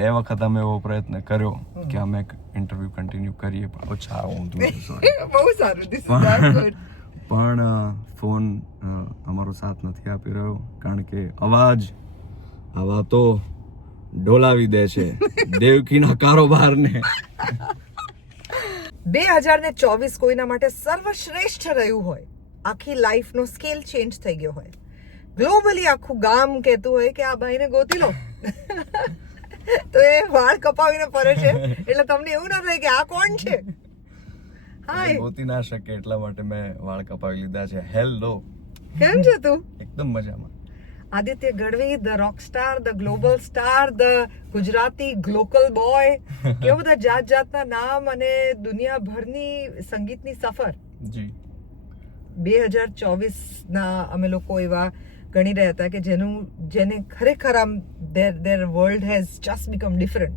2 વખત અમે એવો પ્રયત્ન કર્યો કે અમે ઇન્ટરવ્યુ કન્ટિન્યુ કરીએ, પણ ઓછા ઊંધું સોરી બહુ સારું, this is that good. પણ ફોન અમારો સાથ નથી આપી રહ્યો, કારણ કે અવાજ આવા તો ડોલાવી દે છે દેવકીના કારોબારને. 2024 કોઈના માટે સર્વશ્રેષ્ઠ રહ્યું હોય, આખી લાઈફનો સ્કેલ ચેન્જ થઈ ગયો હોય, ગ્લોબલી આખું ગામ કહેતું હોય કે આ ભાઈને ગોતી લો, તો એ વાળ કપાવીને ફરે છે, એટલે તમને એવું ના થાય કે આ કોણ છે. હાય, ગોતી ના શકે એટલા માટે મેં વાળ કપાવી લીધા છે. હેલો, કેમ છે તું? એકદમ મજામાં. Aditya Gadhvi, the rock star, the global star, the Gujarati glocal boy, કેવા બધા જાત જાતના નામ અને દુનિયાભરની સંગીતની સફર. જી 2024 ના અમે લોકો એવા ગણી રહ્યા હતા કે જેને ખરેખર આમ their world has just become different.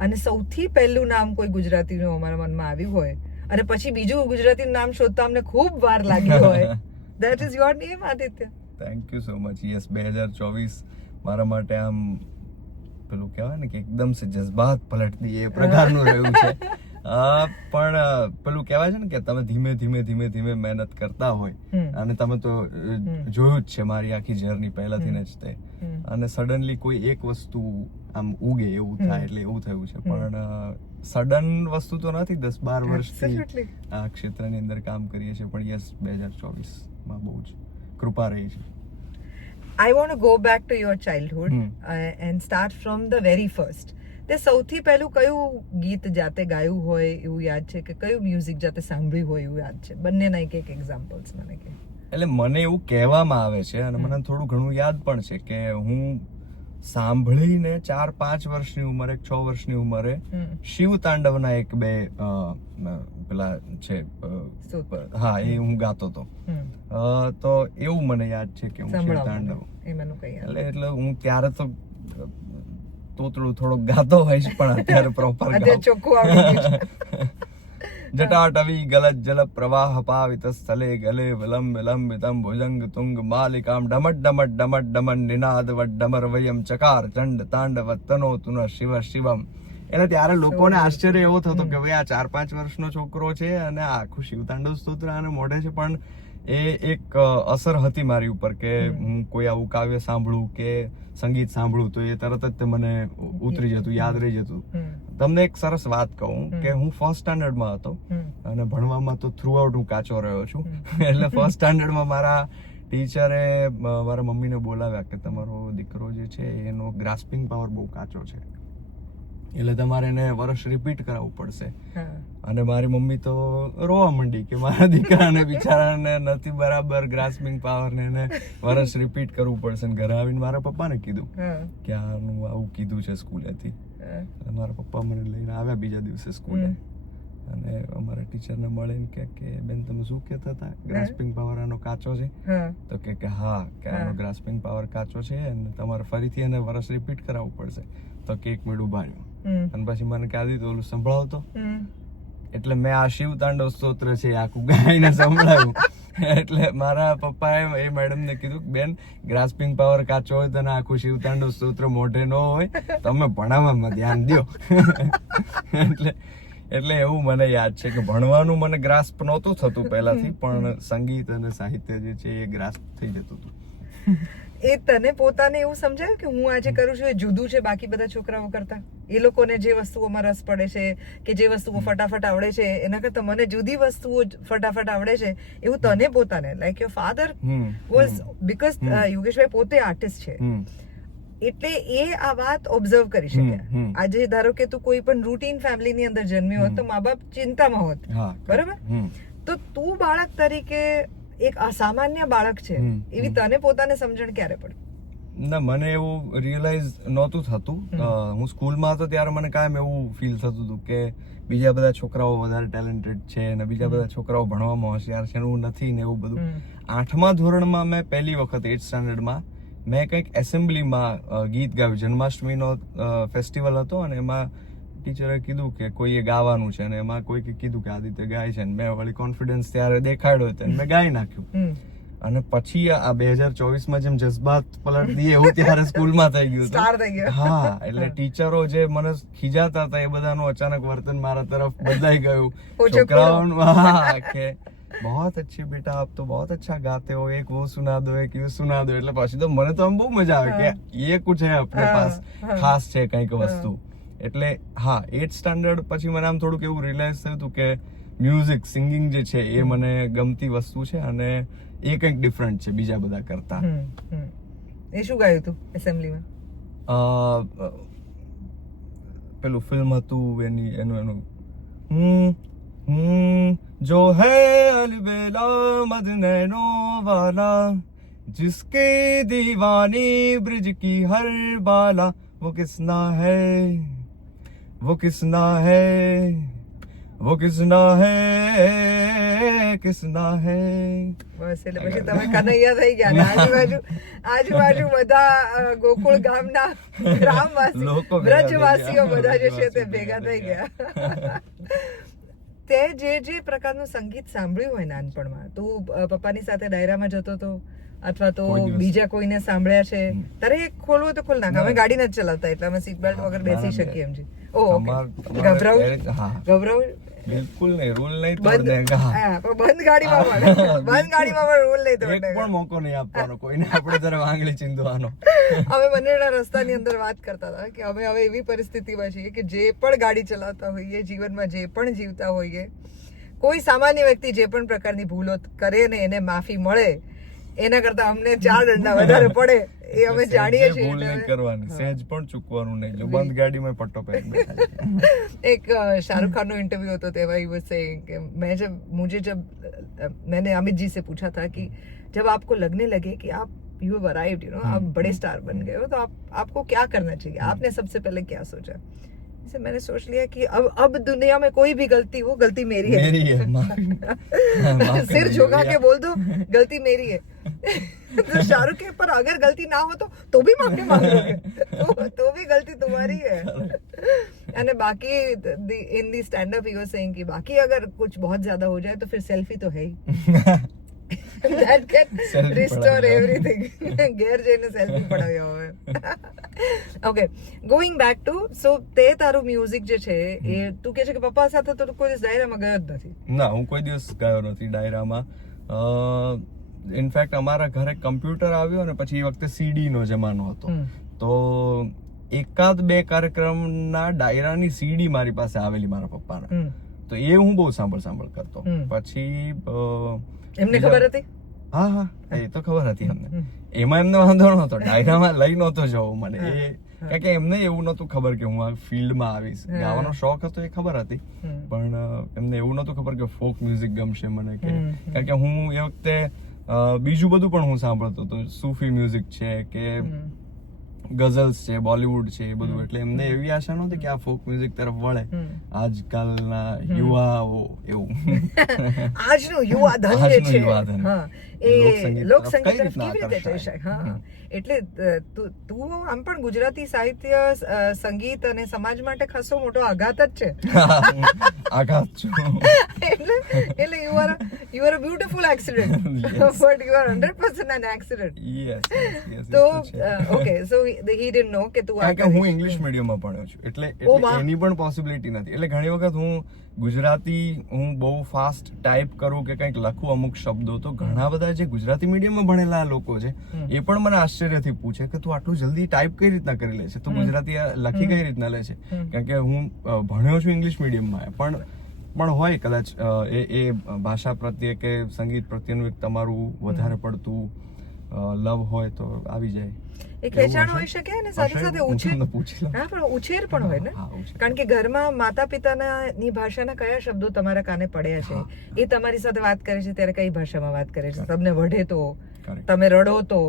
અને સૌથી પહેલું નામ કોઈ ગુજરાતીનું અમારા મનમાં આવ્યું હોય અને પછી બીજું ગુજરાતીનું નામ શોધતા અમને ખૂબ વાર લાગી હોય, that is your name, Aditya. Thank you so much. Yes, 2024 મારા માટે આમ પેલું કહેવાય ને કે એકદમ સે જજ્બાત પલટતી એ પ્રકારનું રહ્યું છે. પણ પેલું કહેવાય છે ને કે તમે ધીમે મહેનત કરતા હોય, અને તમે તો જોયું જ છે મારી આખી જર્ની પહેલાથી જ તે, અને સડનલી કોઈ એક વસ્તુ આમ ઉગે એવું થાય, એટલે એવું થયું છે. પણ સડન વસ્તુ તો નથી, 10-12 વર્ષથી આ ક્ષેત્રની અંદર કામ કરીએ છીએ, પણ યસ 2024 માં બહુ જ કૃપા રહી છે. I want to go back to your childhood and start from the very first. તે સૌથી પહેલું કયું ગીત જાતે ગાયું હોય એવું યાદ છે, કે કયું મ્યુઝિક જાતે સાંભળ્યું હોય એવું યાદ છે? બંનેના એક એક્ઝામ્પલ્સ મને કે. એટલે મને એવું કહેવામાં આવે છે, અને મને થોડું ઘણું યાદ પણ છે, કે હું સાંભળીને 4-5 વર્ષની ઉંમરે, 6 વર્ષની ઉંમરે શિવ તાંડવના 1-2 પેલા છે, હા, એ હું ગાતો હતો. તો એવું મને યાદ છે કે હું શિવ તાંડવ, એટલે હું ત્યારે તો તોતડું થોડોક ગાતો હોઈશ, પણ અત્યારે પ્રોપર ચોખ્ખું આવડી ગયું. જટાટવી ગલત જલ પ્રવાહ પાવિત સ્થલે ગલે વિલંબિતમ ભુજંગ તુંગ માલિકામ ડમટ નિનાદ વડમર વયમ ચકાર ચંડ તાંડવ તનો તુન શિવ શિવમ. એટલે ત્યારે લોકોને આશ્ચર્ય એવો થતો કે ભાઈ આ 4-5 વર્ષનો છોકરો છે અને આખું શિવ તાંડવ સ્તોત્ર આને મોઢે છે. પણ એ એક અસર હતી મારી ઉપર કે હું કોઈ આવું કાવ્ય સાંભળું કે સંગીત સાંભળું તો એ તરત જ મને ઉતરી જતું, યાદ રહી જતું. તમને એક સરસ વાત કહું કે હું ફર્સ્ટ સ્ટાન્ડર્ડમાં હતો, અને ભણવામાં તો થ્રુ આઉટ હું કાચો રહ્યો છું. એટલે ફર્સ્ટ સ્ટાન્ડર્ડમાં મારા ટીચરે મારા મમ્મીને બોલાવ્યા કે તમારો દીકરો જે છે એનો ગ્રાસ્પિંગ પાવર બહુ કાચો છે, એટલે તમારે એને વર્ષ રિપીટ કરાવવું પડશે. અને મારી મમ્મી તો રોવા માંડી કે મારા દીકરાને બિચારાને નથી બરાબર ગ્રાસ્પિંગ પાવર, ને એને વર્ષ રિપીટ કરવું પડશે. ઘરે આવીને મારા પપ્પાને કીધું કે આનું આવું કીધું છે સ્કૂલેથી. મારા પપ્પા મને લઈને આવ્યા બીજા દિવસે સ્કૂલે, અને અમારા ટીચરને મળીને કે બેન તમે શું કહેતા હતા, ગ્રાસ્પિંગ પાવર આનો કાચો છે? તો કે હા, કે આનો ગ્રાસ્પિંગ પાવર કાચો છે અને તમારે ફરીથી એને વર્ષ રિપીટ કરાવવું પડશે. તો કે 1 મિનિટ ઉભા રહ્યો, અને પછી મને કાઢી તો ઓલું સંભળાવતો, એટલે મેં આ શિવ તાંડવ સ્તોત્ર છે આખું ગાઈને સંભળાવ્યું. એટલે મારા પપ્પાએ એ મેડમને કીધું કે બેન ગ્રાસ્પિંગ પાવર કાચો હોય તો આખું શિવ તાંડવ સ્તોત્ર મોઢે ન હોય, તમે ભણાવવામાં ધ્યાન દો. એટલે એવું મને યાદ છે કે ભણવાનું મને ગ્રાસ્પ નહોતું થતું પહેલાથી, પણ સંગીત અને સાહિત્ય જે છે એ ગ્રાસ્પ થઈ જતું હતું. એ તને પોતાને એવું સમજાયું કે હું આજે કરું છું એ જુદું છે બાકી બધા છોકરાઓ કરતા? એ લોકોને જે વસ્તુઓમાં રસ પડે છે કે જે વસ્તુઓ ફટાફટ આવડે છે એના કરતા મને જુદી વસ્તુઓ ફટાફટ આવડે છે, એવું તને પોતાને, like your father was, because યોગેશભાઈ પોતે આર્ટિસ્ટ છે, એટલે એ આ વાત ઓબ્ઝર્વ કરી શકે. આજે ધારો કે તું કોઈ પણ રૂટીન ફેમિલીની અંદર જન્મ્યો હોત તો મા બાપ ચિંતામાં હોત, બરાબર? તો તું બાળક તરીકે એક અસામાન્ય બાળક છે એવી તને પોતાને સમજણ ક્યારે પડી? ના, મને એવું રિયલાઇઝ નહોતું થતું. હું સ્કૂલમાં હતો ત્યારે મને કાયમ એવું ફીલ થતું હતું કે બીજા બધા છોકરાઓ વધારે ટેલેન્ટેડ છે અને બીજા બધા છોકરાઓ ભણવામાં હોશિયાર છે, હું નથી ને એવું બધું. 8મા ધોરણમાં મેં પહેલી વખત 8th સ્ટાન્ડર્ડમાં મેં કંઈક એસેમ્બલીમાં ગીત ગાયું. જન્માષ્ટમીનો ફેસ્ટિવલ હતો અને એમાં ટીચરે કીધું કે કોઈએ ગાવાનું છે, અને એમાં કોઈ કીધું કે આદિત્ય ગાય છે, અને મેં વળી કોન્ફિડન્સ ત્યારે દેખાડ્યો હતો અને મેં ગાઈ નાખ્યું. અને પછી આ 2024 જેમ જજ્બાત પલટ દીએ એવું ત્યારે સ્કૂલમાં થઈ ગયું સ્ટાર થઈ ગયો. હા એટલે ટીચરો જે મને ખીજાતા હતા એ બધાનું અચાનક વર્તન મારા તરફ બદલાઈ ગયું. ઓછો છોકરાઓનું હા કે बहुत अच्छे बेटा आप तो बहुत अच्छा गाते हो, एक वो सुना दो एक ये सुना दो. એટલે પછી તો મને તો આમ બહુ મજા આવે કે ये कुछ है अपने पास ખાસ છે કંઈક વસ્તુ. એટલે હા 8th સ્ટાન્ડર્ડ પછી મને આમ થોડુંક એવું રિયલાઇઝ થયું હતું કે મ્યુઝિક સિંગિંગ જે છે એ મને ગમતી વસ્તુ છે અને એ કંઈક ડિફરન્ટ છે બીજા બધા કરતા. એ શું ગાયું તું એસેમ્બલીમાં? પેલું ફિલ્મ હતું એનું जो है अलबेला मद नैनो वाला जिसकी दीवानी ब्रिज की हर बाला वो किसना है वो किसना है वो किसना है किसना है. બસ એટલે પછી તમે કનૈયા થઈ ગયા ને આજુબાજુ બધા ગોકુળ ગામના ગ્રામવાસી બ્રજવાસીઓ બધા જે છે તે ભેગા થઈ ગયા. તે જે પ્રકારનું સંગીત સાંભળ્યું હોય નાનપણમાં, તું પપ્પાની સાથે ડાયરામાં જતો હતો અથવા તો બીજા કોઈને સાંભળ્યા છે, તારે એક ખોલવું તો ખોલ નાખ. અમે ગાડી નથી ચલાવતા એટલે અમે સીટ બેલ્ટ વગર બેસી શકીએ એમ છે. ગભરાવું બિલકુલ નહીં, રૂલ નહીં બંધ ગાડીમાં પણ રૂલ નહીં તો એક પણ મોકો નહીં આપવાનો કોઈને આપણે તરફ આંગળી ચીંધવાનો. અમે બંનેના રસ્તાની અંદર વાત કરતા હતા કે અમે હવે એવી પરિસ્થિતિમાં છીએ કે જે પણ ગાડી ચલાવતા હોઈએ, જીવનમાં જે પણ જીવતા હોઈએ, કોઈ સામાન્ય વ્યક્તિ જે પણ પ્રકારની ભૂલો કરે ને એને માફી મળે એના કરતા અમને 4 દંડા વધારે પડે એ અમે જાણીએ છીએ. ભૂલ નહીં કરવાની, સહેજ પણ ચૂકવાનું નહીં. જો બંધ ગાડીમાં પટ્ટો પહેરી બેઠા. एक शाहरुख खान नो इंटरव्यू होता था, वही वो सेइंग कि मैंने अमित जी से पूछा था कि जब आपको लगने लगे कि आप you have arrived, you know, आप बड़े स्टार बन गए हो, तो आपको क्या करना चाहिए? आपने सबसे पहले क्या सोचा? जैसे मैंने सोच लिया कि अब दुनिया में कोई भी गलती हो, गलती मेरी है. सिर झुका के बोल दो गलती मेरी है. तो शाहरुख के पर अगर गलती ना हो तो भी माफी मांगोगे, तो भी गलती तुम्हारी है. અને બાકી in the stand up he was saying कि बाकी अगर कुछ बहुत ज्यादा हो जाए तो फिर सेल्फी तो है ही. that can restore everything. ઘેર જઈને સેલ્ફી પડાવ્યો હવે. ઓકે, ગોઈંગ બેક ટુ, સો તે તારું મ્યુઝિક જે છે એ તું કહે છે કે પપ્પા સાથે તો કોઈ દિવસ ડાયરામાં ગયો જ નથી? ના, હું કોઈ દિવસ ગયો નથી ડાયરામાં. ઇનફેક્ટ અમારા ઘરે કમ્પ્યુટર આવ્યો અને પછી એ વખતે સીડી નો જમાનો હતો, તો એકાદ બે કાર્યક્રમના ડાયરાની સીડી મારી પાસે આવેલી મારા પપ્પાના, તો એ હું બહુ સાંભળ કરતો. પછી એમને ખબર હતી? હા, એ તો ખબર હતી અમને. એમાં એમને વાંધો નહોતો, ડાયરામાં લઈ નહોતો જવું મને. એ કારણ કે એમને એવું નહોતું ખબર કે હું આ ફિલ્ડમાં આવીશ. ગાવાનો શોખ હતો એ ખબર હતી, પણ એમને એવું નહોતું ખબર કે ફોક મ્યુઝિક ગમશે મને. કે કારણ કે હું એ વખતે બીજું બધું પણ હું સાંભળતો હતો, સૂફી મ્યુઝિક છે કે ગઝલ્સ છે, બોલિવૂડ છે, એ બધું. એટલે એમને એવી આશા નહોતી કે આ ફોક મ્યુઝિક તરફ વળે આજકાલના યુવાઓ. એવું આજનું યુવા ધન જે છે એ લોક સંગીત તરફ કેવી રીતે જઈ શકે? હા, એટલે તું આમ પણ ગુજરાતી સાહિત્ય, સંગીત અને સમાજ માટે ખાસો મોટો આઘાત જ છે. આઘાત છું એટલે you are a beautiful accident, but you are 100% an accident. Yes. તો okay, so he didn't know કે તું કારણ કે હું ઇંગ્લિશ મીડિયમમાં ભણ્યો છું, એટલે એની પણ પોસિબિલિટી નથી. એટલે ઘણી વખત હું ગુજરાતી હું બહુ ફાસ્ટ ટાઈપ કરું કે કંઈક લખું અમુક શબ્દો, તો ઘણા બધા જે ગુજરાતી મીડિયમમાં ભણેલા લોકો છે એ પણ મને આશ્ચર્યથી પૂછે કે તું આટલું જલ્દી ટાઈપ કઈ રીતના કરી લે છે, તું ગુજરાતી લખી કઈ રીતના લે છે. કારણ કે હું ભણ્યો છું ઇંગ્લિશ મીડિયમમાં, પણ હોય કદાચ એ ભાષા પ્રત્યે કે સંગીત પ્રત્યેનું એક તમારું વધારે પડતું લવ હોય તો આવી જાય. એ ખેંચાણ હોઈ શકે અને સાથે સાથે ઉછેર, હા, પણ ઉછેર પણ હોય ને. કારણ કે ઘરમાં માતા પિતાની ભાષાના કયા શબ્દો તમારા કાને પડ્યા છે, એ તમારી સાથે વાત કરે છે ત્યારે કઈ ભાષામાં વાત કરે છે, તમને વઢે તો, તમે રડો તો,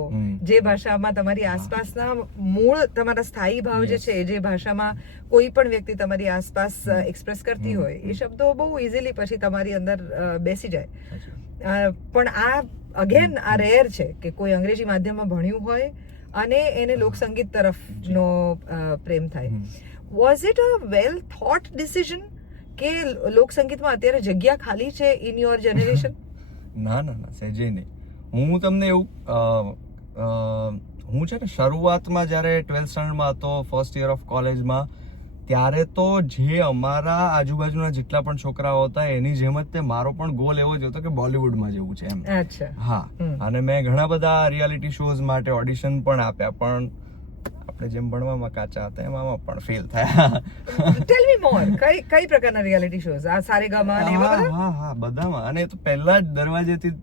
જે ભાષામાં તમારી આસપાસના મૂળ તમારા સ્થાયી ભાવ જે છે, જે ભાષામાં કોઈ પણ વ્યક્તિ તમારી આસપાસ એક્સપ્રેસ કરતી હોય, એ શબ્દો બહુ ઇઝીલી પછી તમારી અંદર બેસી જાય. પણ આ અગેન આ રેર છે કે કોઈ અંગ્રેજી માધ્યમમાં ભણ્યું હોય અને એને લોકસંગીત તરફનો પ્રેમ થાય. Was it a well thought decision કે લોકસંગીતમાં અત્યારે જગ્યા ખાલી છે ઇન યોર જનરેશન? ના, સહેજે નહીં. હું તમને એવું હું છે ને શરૂઆતમાં જ્યારે 12th સ્ટાન્ડર્ડમાં હતો, ફર્સ્ટ યર ઓફ કોલેજમાં, ત્યારે તો જે અમારા આજુબાજુના જેટલા પણ છોકરાઓ હતા એની જેમ જ તે મારો પણ ગોલ એવો જ હતો કે બોલિવૂડમાં જવું છે એમ. અચ્છા. હા, અને મેં ઘણા બધા રિયાલિટી શોઝ માટે ઓડિશન પણ આપ્યા, પણ આપણે જેમ ભણવામાં કાચા હતા એમાં પણ ફેલ થયા. ટેલ મી મોર, કઈ પ્રકારના રિયાલિટી શોઝ? આ સારેગામા ને એવા બધા? હા, બધામાં. અને એ તો પહેલા જ દરવાજેથી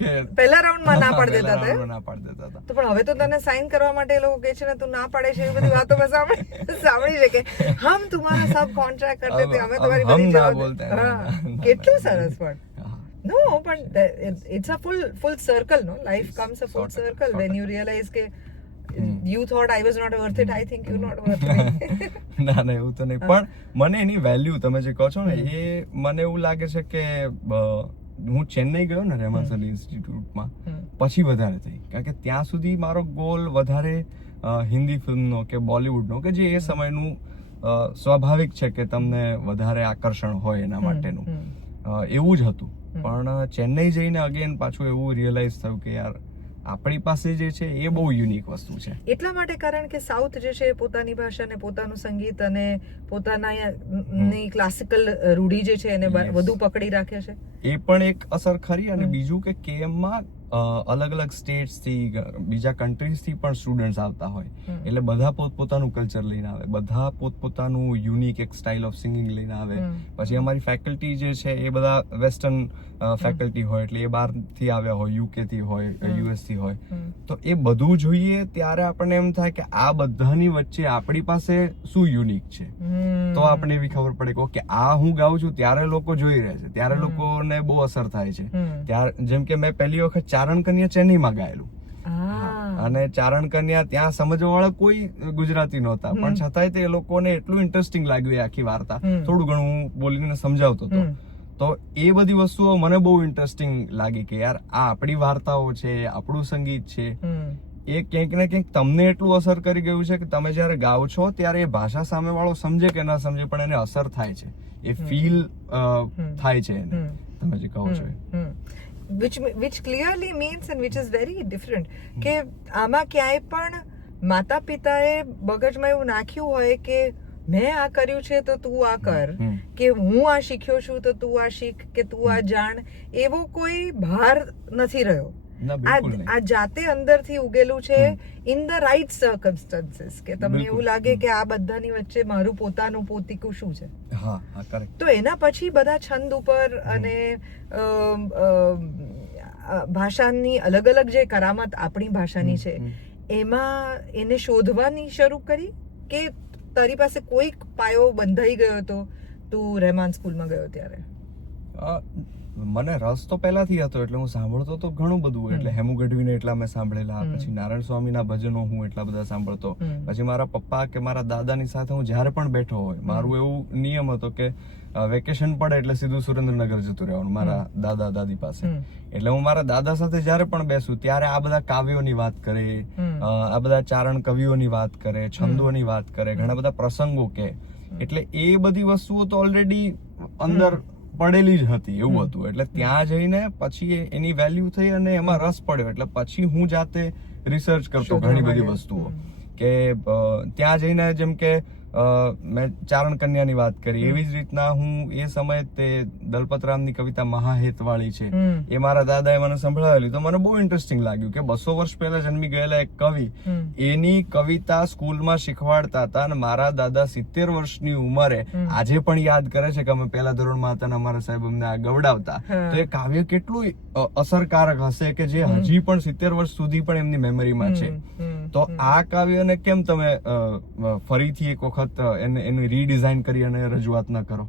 કે પહેલા રાઉન્ડમાં ના પાડી દેતા હતા. ના પાડી દેતા હતા. તો પણ હવે તો તને સાઇન કરવા માટે એ લોકો કહે છે ને તું ના પાડે છે, એ બધી વાતો મેં સાંભળી છે કે હમ તમારા સબ કોન્ટ્રાક્ટ કરતે થે, અમે તમારી બધી જવાબદારી. કેટલું સરસ. પણ નો, પણ it's a full circle, no, life comes a full circle when you realize કે you thought I was not worth it, I think you're not worth it. ના એવું તો નહીં, પણ મને એની વેલ્યુ તમે જે કહો છો ને એ મને એવું લાગે છે કે હું ચેન્નઈ ગયો ને રેમાસન ઇન્સ્ટિટ્યૂટમાં પછી વધારે થઈ, કારણ કે ત્યાં સુધી મારો ગોલ વધારે હિન્દી ફિલ્મનો કે બોલિવૂડનો, કે જે એ સમયનું સ્વાભાવિક છે કે તમને વધારે આકર્ષણ હોય એના માટેનું, એવું જ હતું. પણ ચેન્નઈ જઈને અગેન પાછું એવું રિયલાઇઝ થયું કે યાર આપણી પાસે જે છે એ બહુ યુનિક વસ્તુ છે. એટલા માટે, કારણ કે સાઉથ જે છે પોતાની ભાષા ને પોતાનું સંગીત અને પોતાના ક્લાસિકલ રૂઢી જે છે એને વધુ પકડી રાખે છે. એ પણ એક અસર ખરી. અને બીજું કે કેએમમાં અલગ અલગ સ્ટેટ્સ થી, બીજા કન્ટ્રીઝ થી પણ સ્ટુડન્ટ્સ આવતા હોય, એટલે બધા પોતપોતાનું કલ્ચર લઈને આવે, બધા પોતપોતાનું યુનિક એક સ્ટાઇલ ઓફ સિંગિંગ લઈને આવે. પછી અમારી ફેકલ્ટી જે છે એ બધા વેસ્ટર્ન ફેકલ્ટી હોય, એટલે એ બહારથી આવ્યા હોય, યુકે થી હોય, યુએસ થી હોય, તો એ બધું જોઈએ ત્યારે આપણને એમ થાય કે આ બધાની વચ્ચે આપણી પાસે શું યુનિક છે. તો આપણને એવી ખબર પડે કે ઓકે, આ હું ગાઉં છું ત્યારે લોકો જોઈ રહ્યા છે, ત્યારે લોકોને બહુ અસર થાય છે. ત્યારે જેમ કે મેં પહેલી વખત ચારણ કન્યા ચેન્નઈમાં ગાયેલું, અને ચારણ કન્યા ત્યાં સમજવા વાળા કોઈ ગુજરાતી નહોતા, પણ છતાંય તે લોકોને એટલું ઇન્ટરેસ્ટિંગ લાગ્યું એ આખી વાર્તા. થોડું ઘણું હું બોલીને સમજાવતો હતો, તો એ બધી વસ્તુઓ મને બહુ ઇન્ટરેસ્ટિંગ લાગી કે યાર આ આપણી વાર્તાઓ છે, આપણું સંગીત છે, એ ક્યાંક ને ક્યાંક તમને એટલું અસર કરી ગયું છે કે તમે જયારે ગાઓ છો ત્યારે એ ભાષા સામે વાળો સમજે કે ના સમજે, પણ એને અસર થાય છે, એ ફીલ થાય છે એને, તમે જે કહો છો. which clearly means and which is very different કે આમાં ક્યાંય પણ માતા પિતાએ મગજમાં એવું નાખ્યું હોય કે મેં આ કર્યું છે તો તું આ કર, કે હું આ શીખ્યો છું તો તું આ શીખ, કે તું આ જાણ, એવો કોઈ ભાર નથી રહ્યો. આ જાતે અંદરથી ઉગેલું છે ઇન ધ રાઈટ સર્કમસ્ટન્સીસ, કે તમને એવું લાગે કે આ બધાની વચ્ચે મારું પોતાનું પોતીકું શું છે. તો એના પછી બધા છંદ ઉપર અને ભાષાની અલગ અલગ જે કરામત આપણી ભાષાની છે એમાં એને શોધવાની શરૂ કરી, કે તારી પાસે કોઈ પાયો બંધાઈ ગયો હતો તું રહેમાન સ્કૂલમાં ગયો ત્યારે? મને રસ તો પહેલાથી હતો, એટલે હું સાંભળતો તો ઘણું બધું, એટલે હેમુ ગઢવીને એટલા મેં સાંભળેલા, પછી નારાયણ સ્વામીના ભજનો હું એટલા બધા સાંભળતો, પછી મારા પપ્પા કે મારા દાદાની સાથે હું જ્યારે પણ બેઠો હોય, મારું એવું નિયમ હતો કે વેકેશન પડે એટલે સીધું સુરેન્દ્રનગર જતું રહેવાનું મારા દાદા દાદી પાસે. એટલે હું મારા દાદા સાથે જ્યારે પણ બેસું ત્યારે આ બધા કાવ્યોની વાત કરે, આ બધા ચારણ કવિઓની વાત કરે, છંદોની વાત કરે, ઘણા બધા પ્રસંગો કે, એટલે એ બધી વસ્તુઓ તો ઓલરેડી અંદર પડેલી જ હતી, એવું હતું. એટલે ત્યાં જઈને પછી એની વેલ્યુ થઈ અને એમાં રસ પડ્યો, એટલે પછી હું જાતે રિસર્ચ કરતો ઘણી બધી વસ્તુઓ, કે ત્યાં જઈને જેમ કે મેં ચારણ કન્યાની વાત કરી, એવી જ રીતના હું એ સમયે તે દલપતરામની કવિતા મહાહેતવાળી છે એ મારા દાદાએ મને સંભળાવેલી, તો મને બહુ ઇન્ટરેસ્ટિંગ લાગ્યું કે 200 વર્ષ પહેલા જન્મી ગયેલા એક કવિ એની કવિતા સ્કૂલમાં શીખવાડતા હતા, અને મારા દાદા 70 વર્ષની ઉંમરે આજે પણ યાદ કરે છે કે અમે પહેલા ધોરણમાં હતા અને અમારા સાહેબ અમને આ ગવડાવતા. તો એ કાવ્ય કેટલું અસરકારક હશે કે જે હજી પણ 70 વર્ષ સુધી પણ એમની મેમરીમાં છે. તો આ કાવ્યને કેમ તમે ફરીથી એક વખત એનું રીડિઝાઇન કરી અને રજૂઆત ના કરો?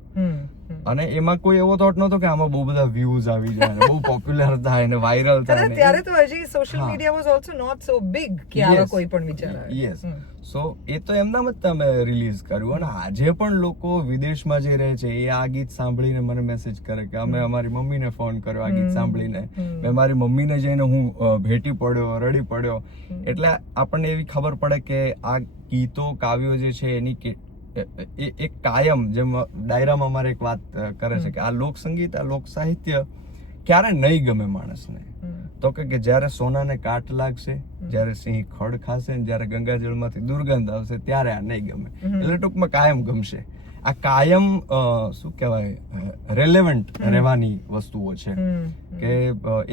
અને એમાં કોઈ એવો થોટ નહોતો કે આમાં બહુ બધા વ્યૂઝ આવી જાય, બહુ પોપ્યુલર થાય ને વાયરલ થાય. ત્યારે તો હજી social media was also not so big કે આવા કોઈ પણ વિચાર આવે. યસ, સો એ તો એમનામ જ તમે રિલીઝ કર્યું, અને આજે પણ લોકો વિદેશમાં જે રહે છે એ આ ગીત સાંભળીને મને મેસેજ કરે કે અમે અમારી મમ્મીને ફોન કર્યો આ ગીત સાંભળીને, મેં મારી મમ્મીને જઈને હું ભેટી પડ્યો, રડી પડ્યો. એટલે આપણને એવી ખબર પડે કે આ ગીતો કાવ્યો જે છે એની એક કાયમ, જેમ ડાયરામાં અમારે એક વાત કરે છે કે આ લોક સંગીત, આ લોક સાહિત્ય ક્યારે નહીં ગમે માણસને, તો કે જ્યારે સોનાને કાટ લાગશે, જ્યારે સિંહ ખડ ખાશે ને જ્યારે ગંગાજળમાંથી દુર્ગંધ આવશે ત્યારે આ નહીં ગમે. એટલે ટૂંકમાં કાયમ ગમશે. આ કાયમ શું કહેવાય રેલેવન્ટ રહેવાની વસ્તુઓ છે. કે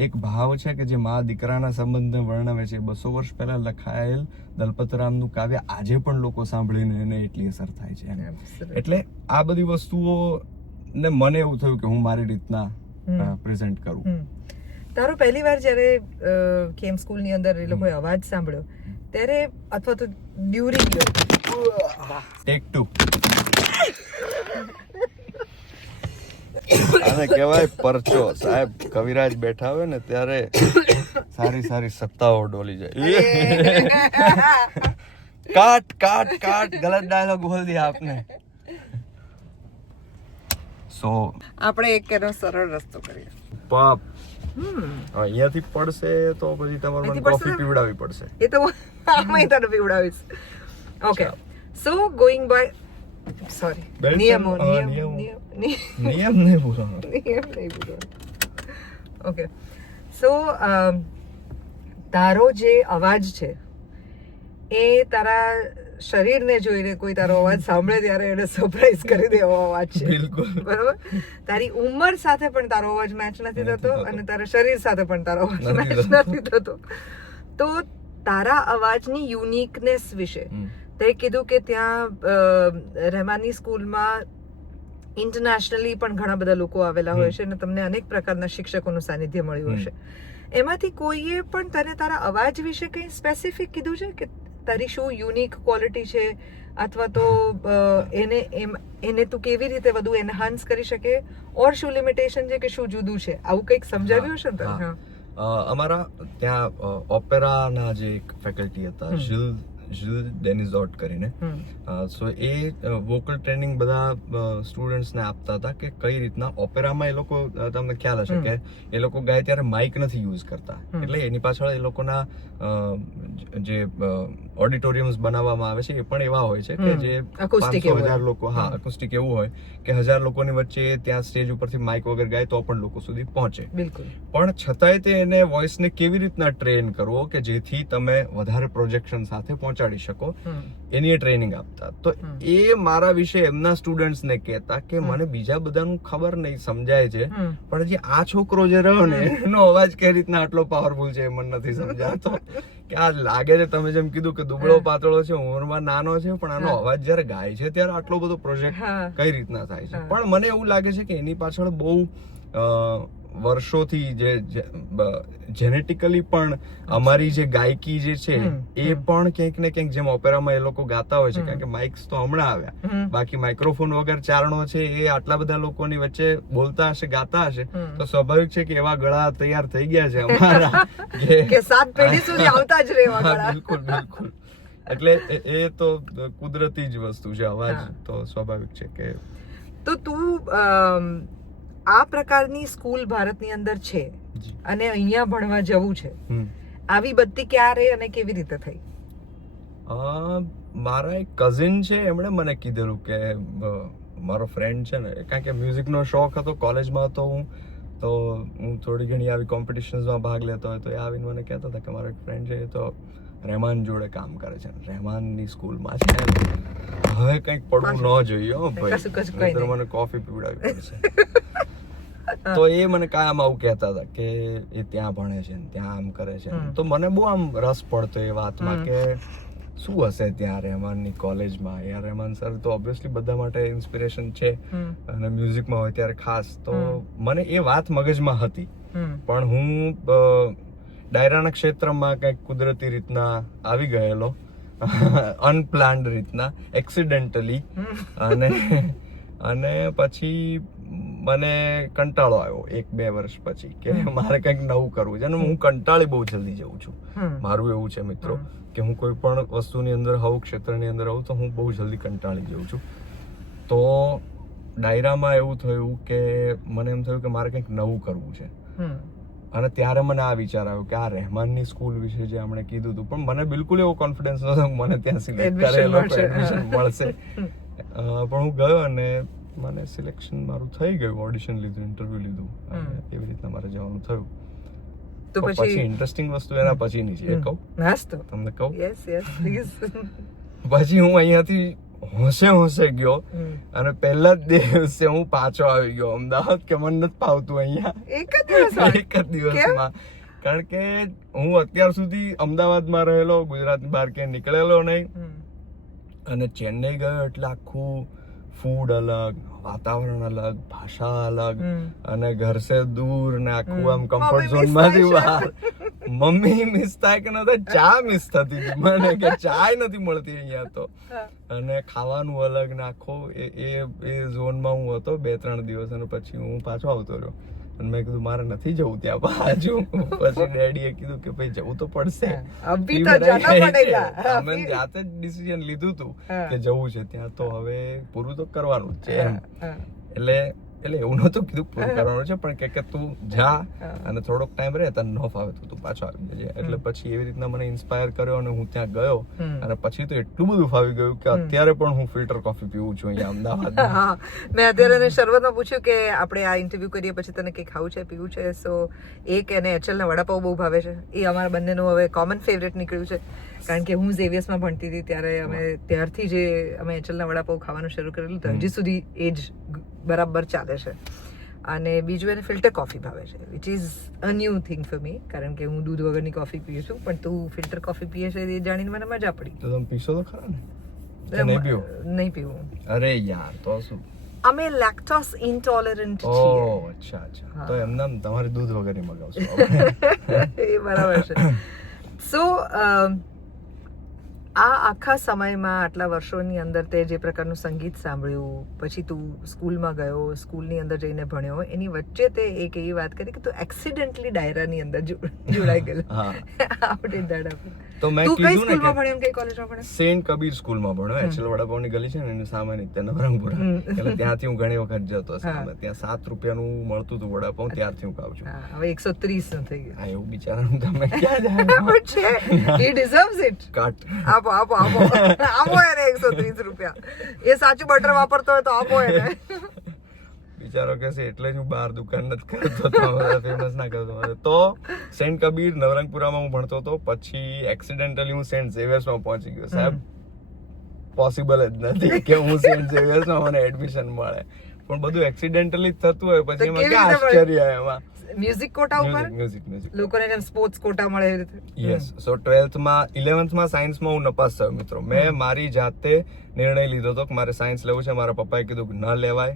એક ભાવ છે કે જે મા દીકરાના સંબંધને વર્ણવે છે. 200 વર્ષ પહેલા લખાયેલ દલપતરામનું કાવ્ય આજે પણ લોકો સાંભળીને એને એટલી અસર થાય છે. એટલે આ બધી વસ્તુઓ ને મને એવું થયું કે હું મારી રીતના પ્રેઝન્ટ કરું. તારો પહેલી વાર જ્યારે કેમ સ્કૂલ ની અંદર એ લોકોએ અવાજ સાંભળ્યો ત્યારે અથવા તો ડ્યુરિંગ ટેક 2 આને કહેવાય પરચો. સાહેબ કવિરાજ બેઠા હોય ને ત્યારે સારી સારી સત્તાઓ ડોલી જાય. કાટ કાટ કાટ ગલત ડાયલોગ બોલ દિયા આપને. સો આપણે એક એનો સરળ રસ્તો કરીએ. પાપ અહીંયાથી પડશે તો પછી તમારે મને કોફી પીવડાવવી પડશે. એ તો આમાં તને પીવડાવીશ. Okay so going by sorry નિયમો નિયમ નહીં બોલવાનો. ઓકે સો તારો જે અવાજ છે એ તારા શરીરને જોઈને કોઈ તારો અવાજ સાંભળે ત્યારે એને સરપ્રાઈઝ કરી દે એવો અવાજ છે. બિલકુલ બરોબર. તારી ઉંમર સાથે પણ તારો અવાજ મેચ નથી થતો અને તારા શરીર સાથે પણ તારો અવાજ મેચ નથી થતો. તો તારા અવાજની યુનિકનેસ વિશે તે કીધું કે ત્યાં રહેમાની સ્કૂલમાં ઇન્ટરનેશનલી પણ ઘણા બધા લોકો આવેલા હોય છે અને તમને અનેક પ્રકારના શિક્ષકોનું સાનિધ્ય મળ્યું હશે. એમાંથી કોઈએ પણ તને તારા અવાજ વિશે કંઈ સ્પેસિફિક કીધું છે કે તારી શું યુનિક ક્વોલિટી છે અથવા તો એને તું કેવી રીતે વધુ એનહાન્સ કરી શકે ઓર શું લિમિટેશન છે કે શું જુદું છે આવું કંઈક સમજાવ્યું હશે ને તને? અમારા ત્યાં ઓપેરાના જે એક ફેકલ્ટી હતા જીલ ડેનિઝોટ કરીને, સો એ વોકલ ટ્રેનિંગ બધા સ્ટુડન્ટ્સને આપતા હતા કે કઈ રીતના ઓપેરામાં એ લોકો, તમને ખ્યાલ હશે કે એ લોકો ગાય ત્યારે માઇક નથી યુઝ કરતા. એટલે એની પાછળ એ લોકોના જે ઓડિટોરિયમ્સ બનાવવામાં આવે છે એ પણ એવા હોય છે કે જે 500,000 લોકો, હા અકોસ્ટિક એવું હોય કે 1000 લોકોની વચ્ચે ત્યાં સ્ટેજ ઉપરથી માઇક વગર ગાય તો પણ લોકો સુધી પહોંચે. પણ છતાંય તે એને વોઇસને કેવી રીતના ટ્રેન કરવો કે જેથી તમે વધારે પ્રોજેક્શન સાથે પહોંચાડી શકો, એની ટ્રેનિંગ આપતા. તો એ મારા વિશે એમના સ્ટુડન્ટ્સને કહેતા કે મને બીજા બધાનું ખબર નહીં, સમજાય છે, પણ જે આ છોકરો જે રહ્યો ને એનો અવાજ કઈ રીતના આટલો પાવરફુલ છે એ મને નથી સમજાતો. કે આ લાગે છે તમે જેમ કીધું કે દુબળો પાતળો છે, ઉંમરમાં નાનો છે, પણ આનો અવાજ જયારે ગાય છે ત્યારે આટલો બધો પ્રોજેક્ટ કઈ રીતના થાય છે. પણ મને એવું લાગે છે કે એની પાછળ બહુ વર્ષોથી જે જેનેટિકલી પણ અમારી જે ગાયકી જે છે એ પણ ક્યાંક ને ક્યાંક જેમ ઓપેરામાં એ લોકો ગાતા હોય છે, કારણ કે માઇક્સ તો હમણાં આવ્યા, બાકી માઇક્રોફોન વગર ચારણો છે એ આટલા બધા લોકોની વચ્ચે બોલતા હશે, ગાતા હશે, તો સ્વાભાવિક છે કે એવા ગળા તૈયાર થઈ ગયા છે અમારા કે 7 પેઢી સુધી આવતા જ રહેવા ગળા. બિલકુલ બિલકુલ. એટલે એ તો કુદરતી જ વસ્તુ છે, અવાજ તો સ્વાભાવિક છે કે. તો તું આ પ્રકારની સ્કૂલ ભારતની અંદર છે અને અહીંયા ભણવા જવું છે, આવી બધી ક્યારે અને કેવી રીતે થઈ? મારા એક કઝિન છે, એમણે મને કીધેલું કે મારો ફ્રેન્ડ છે ને, કારણ કે મ્યુઝિકનો શોખ હતો, કોલેજમાં હતો હું, તો હું થોડી ઘણી આવી કોમ્પિટિશન્સમાં ભાગ લેતો હોય તો એ આવીને મને કહેતા હતા કે મારો એક ફ્રેન્ડ છે એ તો રહેમાન જોડે કામ કરે છે, રહેમાનની સ્કૂલમાં છે, હવે કંઈક પડવું ન જોઈએ હો ભાઈ, તો મને કોફી પીવડાવવી પડશે. તો એ મને કાયમ આવું કહેતા હતા કે એ ત્યાં ભણે છે, ત્યાં આમ કરે છે. તો મને બહુ આમ રસ પડતો એ વાતમાં કે શું હશે ત્યાં રહેમાનની કોલેજમાં. યાર રહેમાન સર તો ઓબ્વિયસલી બધા માટે ઇન્સ્પિરેશન છે અને મ્યુઝિકમાં હોય ત્યારે ખાસ. તો મને એ વાત મગજમાં હતી, પણ હું ડાયરાના ક્ષેત્રમાં કંઈક કુદરતી રીતના આવી ગયેલો, અનપ્લાન્ડ રીતના, એક્સિડેન્ટલી, અને પછી મને કંટાળો આવ્યો 1-2 વર્ષ પછી કે મારે કંઈક નવું કરવું છે. અને હું કંટાળી બહુ જલ્દી જઉં છું, મારું એવું છે મિત્રો કે હું કોઈ પણ વસ્તુની અંદર હોઉં, ક્ષેત્રની અંદર હોઉં તો હું બહુ જલ્દી કંટાળી જાઉં છું. તો ડાયરામાં એવું થયું કે મને એમ થયું કે મારે કંઈક નવું કરવું છે, અને ત્યારે મને આ વિચાર આવ્યો કે આ રહેમાનની સ્કૂલ વિશે જે આપણે કીધું હતું, પણ મને બિલકુલ એવો કોન્ફિડન્સ નહોતો મને ત્યાં સિલેક્ટ કરેલો એડમિશન મળશે. પણ હું ગયો અને મને સિલેક્શન મારું થઈ ગયું, ઓડિશન લીધું, ઇન્ટરવ્યુ લીધું, અને એવી રીતના મારે જવાનું થયું. તો પછી પછી ઇન્ટરેસ્ટિંગ વસ્તુ એના પછીની છે એ કહું નાસ તો તમને કહું યસ પ્લીઝ. પછી હું અહીંયાથી હોંશે ગયો અને પહેલા જ દિવસે હું પાછો આવી ગયો અમદાવાદ કે મને નથી ફાવતું અહીંયા એક જ દિવસમાં? એક જ દિવસમાં. કારણ કે હું અત્યાર સુધી અમદાવાદમાં રહેલો, ગુજરાતની બહાર ક્યાંય નીકળેલો નહીં. અને ચેન્નઈ ગયો એટલે આખું ફૂડ અલગ, વાતાવરણ અલગ, ભાષા અલગ, અને ઘર સે દૂર ને આખું આમ કમ્ફર્ટ ઝોન માંથી બહાર. મમ્મી મિસ થાય કે ન થાય, ચા મિસ થતી હતી મને કે ચા નથી મળતી અહીંયા તો. અને ખાવાનું અલગ ને આખો એ ઝોનમાં હું હતો 2-3 દિવસ, અને પછી હું પાછો આવતો રહ્યો. અને મેં કીધું મારે નથી જવું ત્યાં પાછું. પછી ડેડીએ કીધું કે ભાઈ જવું તો પડશે, અમે જાતે જ ડિસિઝન લીધું હતું કે જવું છે ત્યાં, તો હવે પૂરું તો કરવાનું જ છે એમ. એટલે એવું નતું કીધું પૂરું કરવાનું છે, પણ કે તું જા અને થોડોક ટાઈમ રહે, તને ન ફાવે તો તું પાછો આવી જજે. એટલે પછી એવી રીતના મને ઇન્સ્પાયર કર્યો અને હું ત્યાં ગયો. અને પછી તો એટલું બધું ફાવી ગયું કે અત્યારે પણ હું ફિલ્ટર કોફી પીવું છું અહીંયા અમદાવાદમાં. મેં અત્યારે શરૂઆતમાં પૂછ્યું કે આપણે આ ઇન્ટરવ્યુ કરીએ પછી તને કંઈ ખાવું છે, પીવું છે. સો એક એને એચએલના વડાપાઉં બહુ ભાવે છે. એ અમારા બંનેનું હવે કોમન ફેવરેટ નીકળ્યું છે. કારણ કે હું ઝેવિયર્સમાં ભણતી હતી ત્યારે અમે ત્યારથી જે અમે એચએલના વડાપાઉં ખાવાનું શરૂ કરેલું તો હજી સુધી એ જ બરાબર ચાલે છે. અને બીજું એને ફિલ્ટર કોફી ભાવે છે, which is a new thing for me, કારણ કે હું દૂધ વગરની કોફી પીઉં છું. પણ તું ફિલ્ટર કોફી પીએ છે એ જાણીને મને મજા પડી. તો તમે પીશો તો ખરા ને? નહીં પીવું. અરે યાર, તો શું, અમે લેક્ટોઝ ઇન્ટોલરન્ટ ઓ છીએ. અચ્છા. તો એમને તમારે દૂધ વગરની મગાવશો. એ બરાબર છે. સો આ આખા સમયમાં, આટલા વર્ષોની અંદર તે જે પ્રકારનું સંગીત સાંભળ્યું, પછી તું સ્કૂલમાં ગયો, સ્કૂલની અંદર જઈને ભણ્યો, એની વચ્ચે તે એક એવી વાત કરી કે તું એક્સિડન્ટલી ડાયરાની અંદર જોડાઈ ગયેલો. આપણે તો મેં તું કઈ કીધું ને સ્કૂલમાં કે ભણ્યો, કઈ કોલેજમાં ભણ્યો? સેન્ટ કબીર સ્કૂલમાં ભણ્યો. એચએલ વડાપાઉંની ગલી છે ને એની સામે નવરંગપુરા, એટલે ત્યાંથી હું ઘણી વખત જતો. સામે ત્યાં 7 રૂપિયાનું મળતું હતું વડાપાઉં, ત્યારથી હું ખાઉં છું. હવે 130 નું થઈ ગયું. હા, એવું બિચારાનું તમે ક્યાં જાય. પણ છે, he deserves it. કાટ આપો એને 130 રૂપિયા. એ સાચું બટર વાપરતો હોય તો આપો એને. બિચારો કે છે એટલે જ હું બહાર દુકાન નથી કરતો, ફેમસ ના કરતો. તો સેન્ટ કબીર નવરંગપુરામાં હું ભણતો હતો. પછી એક્સિડેન્ટલી હું સેન્ટ ઝેવિયર્સમાં પહોંચી ગયો. સાહેબ, પોસિબલ જ નથી કે હું સેન્ટ ઝેવિયર્સમાં મને એડમિશન મળે. પણ બધું એક્સિડેન્ટલી જ થતું હોય, પછી એમાં ક્યાં આશ્ચર્ય એમાં. મ્યુઝિક કોટા ઉપર મ્યુઝિક લોકોને જેમ સ્પોર્ટ્સ કોટા મળે એવી રીતે. યસ. સો 11th સાયન્સમાં હું નપાસ થયો મિત્રો. મેં મારી જાતે નિર્ણય લીધો હતો કે મારે સાયન્સ લેવું છે. મારા પપ્પાએ કીધું કે ન લેવાય,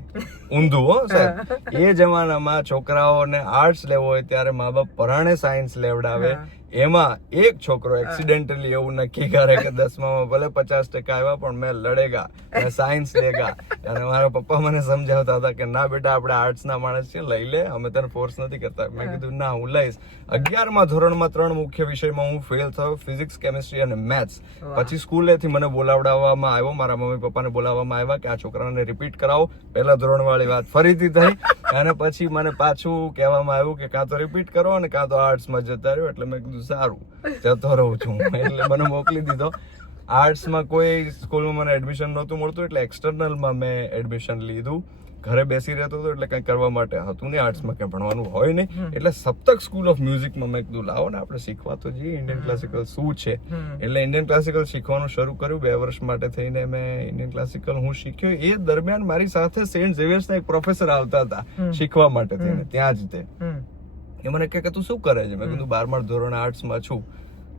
ઊંધું હો સાહેબ. એ જમાનામાં છોકરાઓને આર્ટ્સ લેવો હોય ત્યારે મા બાપ પરાણે સાયન્સ લેવડાવે. એમાં એક છોકરો એક્સિડેન્ટલી એવું નક્કી કરે કે 10માં ભલે 50% આવ્યા પણ મેં લડેગા, મેં સાયન્સ લેગા. અને મારા પપ્પા મને સમજાવતા હતા કે ના બેટા, આપણે આર્ટ્સ ના માણસ છીએ, લઈ લે, અમે તને ફોર્સ નથી કરતા. મેં કીધું ના, હું લઈશ. 11મા ધોરણમાં 3 મુખ્ય વિષયમાં હું ફેલ થયો, ફિઝિક્સ, કેમિસ્ટ્રી અને મેથ્સ. પછી સ્કૂલેથી મને બોલાવડાવવામાં આવ્યો, મારા મમ્મી પપ્પાને બોલાવવામાં આવ્યા કે આ છોકરાને રિપીટ કરાવો. પહેલા ધોરણ વાળી વાત ફરીથી થઈ. અને પછી મને પાછું કહેવામાં આવ્યું કે કાં તો રિપીટ કરો અને કાં તો આર્ટ્સમાં જતા રહ્યો. એટલે મેં કીધું સારું, જતો રહું છું. એટલે મને મોકલી દીધો. આર્ટ્સમાં કોઈ સ્કૂલમાં મને એડમિશન નહોતું મળતું, એટલે એક્સટર્નલમાં મેં એડમિશન લીધું. ઘરે બેસી રહેતો હતો એટલે કંઈ કરવા માટે હતું નહીં, આર્ટ્સમાં કંઈ ભણવાનું હોય નહીં. એટલે સપ્તક સ્કૂલ ઓફ મ્યુઝિકમાં મેં કીધું લાવો ને આપણે શીખવા તો જઈએ ઇન્ડિયન ક્લાસિકલ શું છે. એટલે ઇન્ડિયન ક્લાસિકલ શીખવાનું શરૂ કર્યું. 2 વર્ષ માટે થઈને મેં ઇન્ડિયન ક્લાસિકલ હું શીખ્યો. એ દરમિયાન મારી સાથે સેન્ટ ઝેવિયર્સના એક પ્રોફેસર આવતા હતા શીખવા માટે થઈને, ત્યાં જ તે. એ મને કહે કે તું શું કરે છે? મેં કીધું 12મા ધોરણ આર્ટ્સમાં છું.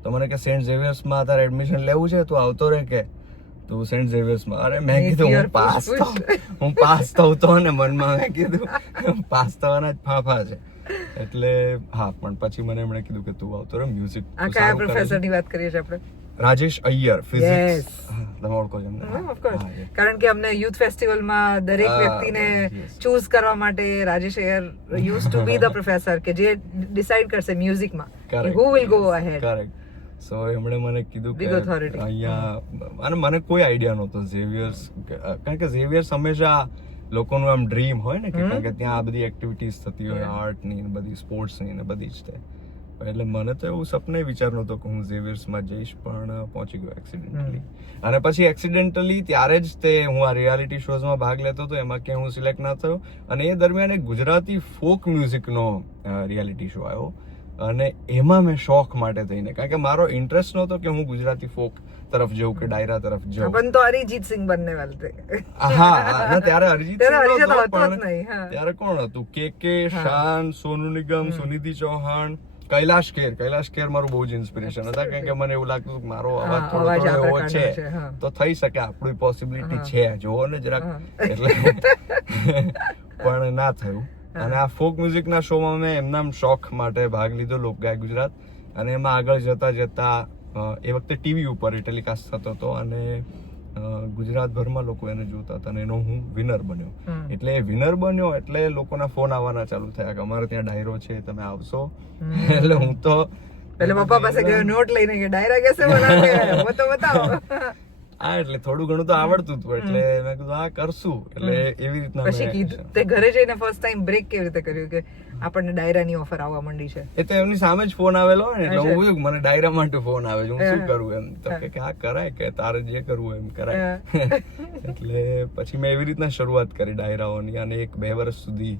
તો મને કે સેન્ટ ઝેવિયર્સમાં તારે એડમિશન લેવું છે, તું આવતો રહે કે તું સેન્ટ ઝેવિયર્સમાં. અરે મેં કીધું હું પાસ થઉં તો ને મનમાં મેં કીધું પાસ થવાના જ ફાફા છે. એટલે હા, પણ પછી મને એમણે કીધું કે તું આવતો રહે, મ્યુઝિક. આ કયા પ્રોફેસરની વાત કરીએ છીએ આપણે? રાજેશ અય્યર, ફિઝિક્સ. તમે ઓળખો છો એમને? ઓફકોર્સ, કારણ કે અમને યુથ ફેસ્ટિવલમાં દરેક વ્યક્તિને ચૂઝ કરવા માટે Rajesh Iyer used to be the professor કે જે ડિસાઈડ કરશે મ્યુઝિકમાં who will go ahead. Correct. So એમણે મને કીધું કે અહીંયા, અને મને કોઈ આઈડિયા નહોતો ઝેવિયર્સ, કારણ કે ઝેવિયર્સ હંમેશા લોકોનું આમ ડ્રીમ હોય ને, કારણ કે ત્યાં આ બધી એક્ટિવિટીઝ થતી હોય, આર્ટની ને બધી, સ્પોર્ટ્સની ને બધી જ તે. એટલે મને તો એવું સપને વિચાર નહોતો કે હું ઝેવિયર્સમાં જઈશ, પણ પહોંચી ગયો એક્સિડેન્ટલી. અને પછી એક્સિડેન્ટલી ત્યારે જ તે હું આ રિયાલિટી શોઝમાં ભાગ લેતો હતો, એમાં ક્યાંય હું સિલેક્ટ ના થયો. અને એ દરમિયાન એક ગુજરાતી ફોક મ્યુઝિકનો રિયાલિટી શો આવ્યો, અને એમાં મેં શોખ માટે થઈને, કારણ કે મારો ઇન્ટરેસ્ટ નહોતો કે હું ગુજરાતી ફોક તરફ જઉં કે ડાયરા તરફ જઉં. अपन तो अरिजीत सिंह बनने वाले थे. હા, ત્યારે અરિજીત સિંહ अरिजीत નહોતો, होता પણ नहीं. हाँ. ત્યારે કોણ હતું? કે શાન, સોનુ નિગમ, સુનિધિ ચૌહાણ, કૈલાશ ખેર મારું બહુ જ ઇન્સ્પિરેશન હતા, કારણ કે મને એવું લાગતું હતું કે મારો અવાજ થોડો એવો છે તો થઈ શકે, આપણી પોસિબિલિટી છે, જોવો ને જરાક. એટલે પણ ના થયું. અને આ ફોક મ્યુઝિકના શોમાં મેં એમના શોખ માટે ભાગ લીધો, લોકગાયક ગુજરાત, અને એમાં આગળ જતા એ વખતે ટીવી ઉપર ટેલિકાસ્ટ થતો હતો અને ગુજરાતભરમાં લોકો એને જોતા હતા અને એનો હું વિનર બન્યો. એટલે વિનર બન્યો એટલે લોકોના ફોન આવવાના ચાલુ થયા કે અમારે ત્યાં ડાયરો છે, તમે આવશો. એટલે હું તો पहले पप्पा પાસે ગયો નોટ લઈને કે ડાયરા કેસે બનાતે હૈ वो तो बताओ. હા, એટલે થોડું ઘણું તો આવડતું હતું, એટલે મેં કીધું હા કરશું. એટલે એવી રીતના પછી કીધું તે ઘરે જઈને ફર્સ્ટ ટાઈમ બ્રેક કેવી રીતે કર્યું કે આપણને ડાયરાની ઓફર આવવા માંડી છે? એ તો એમની સામે જ ફોન આવેલો હોય ને, એટલે હું પૂછ્યું મને ડાયરા માટે ફોન આવે છે, હું શું કરું એમ. તો કે હા કરાય, કે તારે જે કરવું એમ કરાય. એટલે પછી મેં એવી રીતના શરૂઆત કરી ડાયરાઓની, અને 1-2 વર્ષ સુધી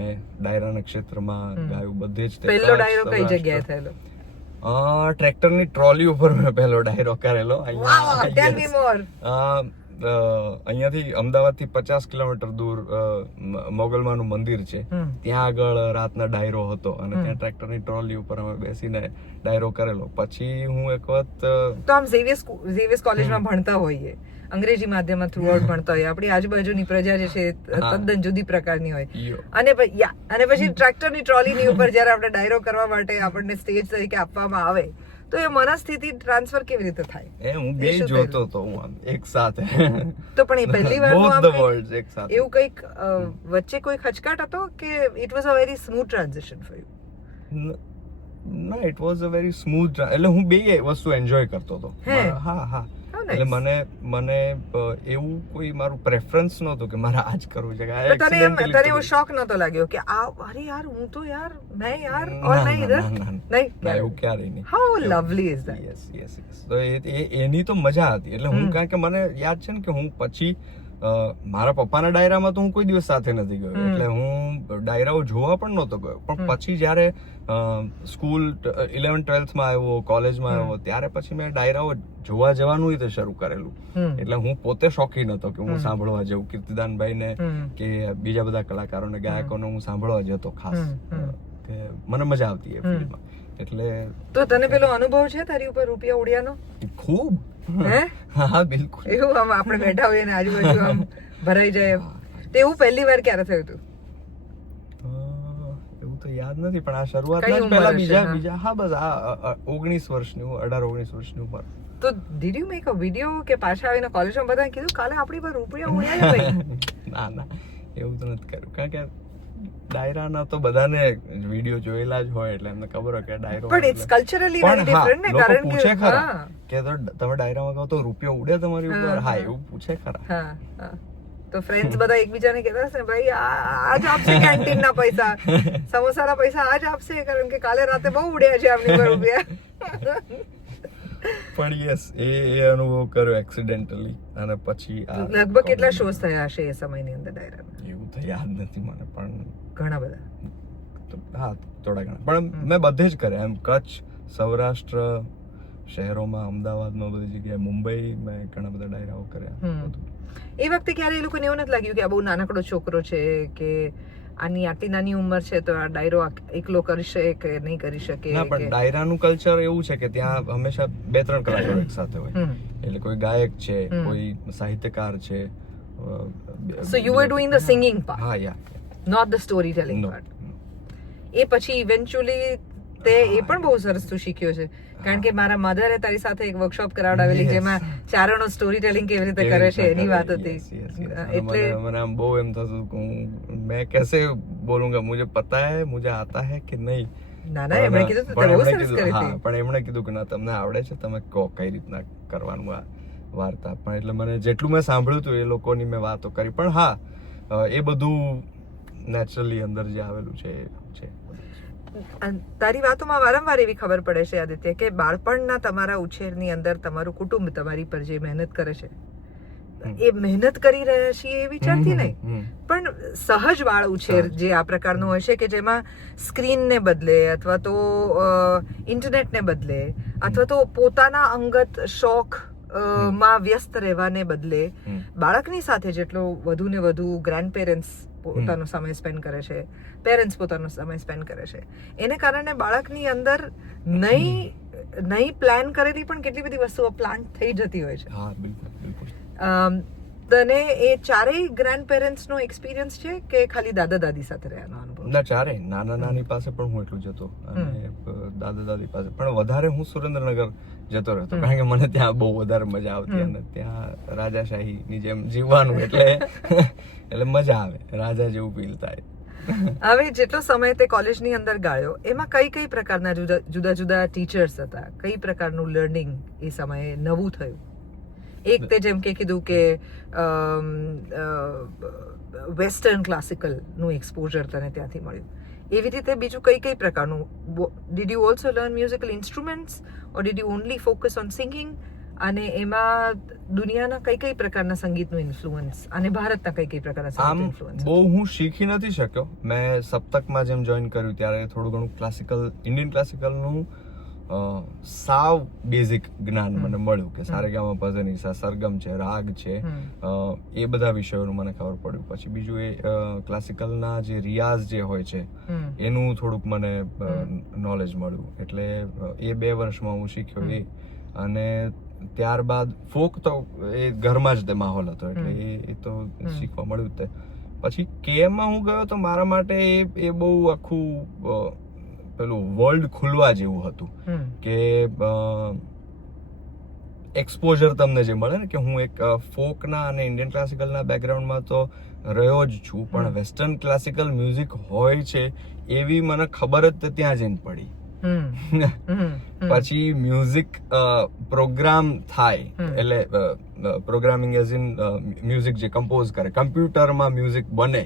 મેં ડાયરાના ક્ષેત્રમાં ગાયું બધે જ. પહેલો ડાયરો કઈ જગ્યાએ થયેલો? ટ્રેક્ટરની ટ્રોલી ઉપર મેં પહેલો ડાયરો કરેલો. અહીંયાથી અમદાવાદથી 50 કિલોમીટર દૂર મોગલમાનું મંદિર છે, ત્યાં આગળ રાતના ડાયરો હતો, અને ત્યાં ટ્રેક્ટરની ટ્રોલી ઉપર અમે બેસીને ડાયરો કરેલો. પછી હું એક વખત તો આમ ઝેવિયર્સ કોલેજમાં ભણતા હોઈએ, અંગ્રેજી માધ્યમમાં થ્રુઆઉટ ભણતા હોય, આપણી આજુબાજુની પ્રજા જે છે તદ્દન જુદી પ્રકારની હોય, અને પછી ટ્રેક્ટરની ટ્રોલીની ઉપર જ્યારે આપણે ડાયરો કરવા માટે આપણને સ્ટેજ તરીકે આપવામાં આવે તો એ મનસ્થિતિ ટ્રાન્સફર કેવી રીતે થાય? હું બે જોતો હતો, હું આમ એક સાથે. તો પણ એ પહેલી વાર એક સાથે એવું કંઈક વચ્ચે કોઈ ખચકાટ હતો કે it was a very smooth transition for you? ના, it was a very smooth. એટલે હું બે વસ્તુ એન્જોય કરતો હતો. હા, એટલે મને એવું કોઈ મારું પ્રેફરન્સ નહોતું કે મારે આજ કરવું છે. તને એવો શોખ નહોતો લાગ્યો કે અરે યાર હું તો યાર નહીં યાર ઓર નહીં ઇધર નહીં? એવું ક્યારેય નહીં. How lovely is that? Yes. તો એની તો મજા હતી. એટલે હું, કારણ કે મને યાદ છે ને કે હું પછી મારા પપ્પાના ડાયરામાં તો હું કોઈ દિવસ સાથે નથી ગયો, એટલે હું ડાયરાઓ જોવા પણ નહોતો ગયો. પણ પછી જ્યારે સ્કૂલ 11th-12thમાં આવ્યો, કોલેજમાં આવ્યો, ત્યારે પછી મેં ડાયરાઓ જોવા જવાનું રીતે શરૂ કરેલું. એટલે હું પોતે શોખીન હતો કે હું સાંભળવા જઉં, કીર્તિદાનભાઈને કે બીજા બધા કલાકારોને, ગાયકોને હું સાંભળવા જતો ખાસ, કે મને મજા આવતી એ ફિલ્ડમાં. એટલે તો તને પેલો અનુભવ છે તારી ઉપર રૂપિયા ઉડ્યાનો? ખૂબ. હા, બિલકુલ. એવું આમ આપણે બેઠા હોઈએ ને આજુબાજુ આમ ભરાઈ જાય, તો એવું પહેલી વાર ક્યારે થયું હતું? એવું તો યાદ નથી, પણ આ શરૂઆતમાં જ પહેલા બીજા હા બસ આ 19 વર્ષની, 18-19 વર્ષની ઉંમર. તો did you make a video કે પાછા આવીને કોલેજમાં બધાને કીધું કાલે આપણી પર રૂપિયા ઉડ્યા છે ભાઈ? ના, એવું તો નથી કર્યું, કારણ કે ડાયરાના તો બધાને વિડિયો જોયેલા જ હોય, એટલે એમને ખબર હોય કે ડાયરો. પણ ઇટ્સ કલ્ચરલી વેરી ડિફરન્ટ ને, કારણ કે પૂછે ખરા કે તમે ડાયરામાં કહો તો રૂપિયા ઉડે તમારી ઉપર? હા, એવું પૂછે ખરા. હા, તો ફ્રેન્ડ્સ બધા એકબીજાને કહેતા હશે ભાઈ આજ આપશે કેન્ટીન ના પૈસા, સમોસાના પૈસા આજ આપશે, કારણ કે કાલે રાતે બહુ ઉડ્યા છે આપની પર રૂપિયા. પણ યસ, એ અનુભવ કર્યો એક્સિડેન્ટલી. અને પછી લગભગ કેટલા શોઝ થયા હશે એ સમયની અંદર ડાયરામાં? એવું તો યાદ નથી મને, પણ ઘણા બધા. હા, થોડા ઘણા. પણ મેં બધે જ કર્યા, એમ કચ્છ, સૌરાષ્ટ્ર શહેરોમાં, અમદાવાદમાં, બધી જગ્યાએ, મુંબઈ મેં ઘણા બધા ડાયરાઓ કર્યા. એ વખતે ક્યારે એ લોકોને એવું નથી લાગ્યું કે આ બહુ નાનકડો છોકરો છે, કે આની આટલી નાની ઉંમર છે તો આ ડાયરો એકલો કરી શકે કે નહીં કરી શકે? ના, પણ ડાયરાનું કલ્ચર એવું છે કે ત્યાં હંમેશા 2-3 કલાકારો એક સાથે હોય. એટલે કોઈ ગાયક છે, કોઈ સાહિત્યકાર છે. So you were doing the singing part? હા, યા. Not the storytelling part. એ પછી ઇવેન્ચ્યુઅલી તે એ પણ બહુ સરસ તું શીખ્યો છે, કારણ કે મારા મધરે તારી સાથે એક વર્કશોપ કરાવડાવેલી જેમાં ચારણો સ્ટોરી ટેલિંગ કેવી રીતે કરે છે એની વાત હતી. એટલે મને આમ બહુ એમ થતું કે મેં કેસે બોલુંગા, મુझे पता है, मुझे आता है કે નહીં. ના, એમણે કીધું તો બહુ સરસ કરી હતી. પણ એમણે કીધું કે ના, તમને આવડે છે, તમે કહો કઈ રીતના કરવાનું આ વાર્તા. પણ એટલે મને જેટલું મેં સાંભળ્યું હતું એ લોકોની મેં વાતો કરી. પણ હા, એ બધું નેચરલી અંદર જે આવેલું છે. તારી વાતોમાં વારંવાર એવી ખબર પડે છે આદિત્ય કે બાળપણના તમારા ઉછેરની અંદર તમારું કુટુંબ તમારી પર જે મહેનત કરે છે, એ મહેનત કરી રહ્યા છીએ એ વિચારથી નહીં, પણ સહજ વાળ ઉછેર જે આ પ્રકારનો હોય છે કે જેમાં સ્ક્રીનને બદલે અથવા તો ઇન્ટરનેટને બદલે અથવા તો પોતાના અંગત શોખ માં વ્યસ્ત રહેવાને બદલે બાળકની સાથે જેટલો વધુ ને વધુ ગ્રેન્ડ પેરેન્ટ્સ પોતાનો સમય સ્પેન્ડ કરે છે, પેરેન્ટ્સ પોતાનો સમય સ્પેન્ડ કરે છે, એને કારણે બાળકની અંદર નહીં પ્લાન કરેલી પણ કેટલી બધી વસ્તુઓ પ્લાન થઈ જતી હોય છે. હા, બિલકુલ બિલકુલ. તને એ ચારેય ગ્રેન્ડ પેરેન્ટ્સ નો એક્સપિરિયન્સ છે કે ખાલી દાદા દાદી સાથે રહેવાનો અનુભવ? ના, ચારેય. નાના નાની પાસે પણ હું એટલું જતો અને દાદા દાદી પાસે પણ વધારે હું સુરેન્દ્રનગર જતો રહેતો, કારણ કે મને ત્યાં બહુ વધારે મજા આવતી અને ત્યાં રાજાશાહીની જેમ જીવવાનું એટલે મજા આવે, રાજા જેવું ફીલ થાય. હવે જેટલો સમય તે કોલેજની અંદર ગાળ્યો એમાં કઈ પ્રકારના જુદા જુદા ટીચર્સ હતા, કઈ પ્રકારનું લર્નિંગ એ સમયે નવું થયું? એક તે જેમ કે કીધું કે વેસ્ટર્ન ક્લાસિકલ નું એક્સપોઝર તને ત્યાંથી મળ્યું, એવી રીતે બીજું કઈ પ્રકારનું? Did you also learn musical instruments or did you only focus on singing? અને એમાં દુનિયાના કઈ પ્રકારના સંગીતનું ઇન્ફ્લુઅન્સ અને ભારતના કઈ પ્રકારના સંગીતનું ઇન્ફ્લુઅન્સ? બહુ હું શીખી નથી શક્યો. મેં સપ્તકમાં જેમ જોઈન કર્યું ત્યારે થોડું ઘણું ક્લાસિકલ, ઇન્ડિયન ક્લાસિકલનું સાવ બેઝિક જ્ઞાન મને મળ્યું કે સારેગામા પધનિસા, સરગમ છે, રાગ છે, એ બધા વિષયોનું મને ખબર પડ્યું. પછી બીજું એ ક્લાસિકલના જે રિયાઝ જે હોય છે એનું થોડુંક મને નોલેજ મળ્યું. એટલે એ 2 વર્ષમાં હું શીખ્યો એ. અને ત્યારબાદ ફોક તો એ ઘરમાં જ તે માહોલ હતો એટલે એ તો શીખવા મળ્યું જ તે. પછી કેએમમાં હું ગયો તો મારા માટે એ બહુ આખું પેલું વર્લ્ડ ખુલવા જેવું હતું કે એક્સપોઝર તમને જે મળે ને, કે હું એક ફોકના અને ઇન્ડિયન ક્લાસિકલના બેકગ્રાઉન્ડમાં તો રહ્યો જ છું, પણ વેસ્ટર્ન ક્લાસિકલ મ્યુઝિક હોય છે એવી મને ખબર જ ત્યાં જઈને પડી. પછી મ્યુઝિક પ્રોગ્રામ થાય એટલે પ્રોગ્રામિંગ એઝ ઇન મ્યુઝિક જે કમ્પોઝ કરે, કમ્પ્યુટરમાં મ્યુઝિક બને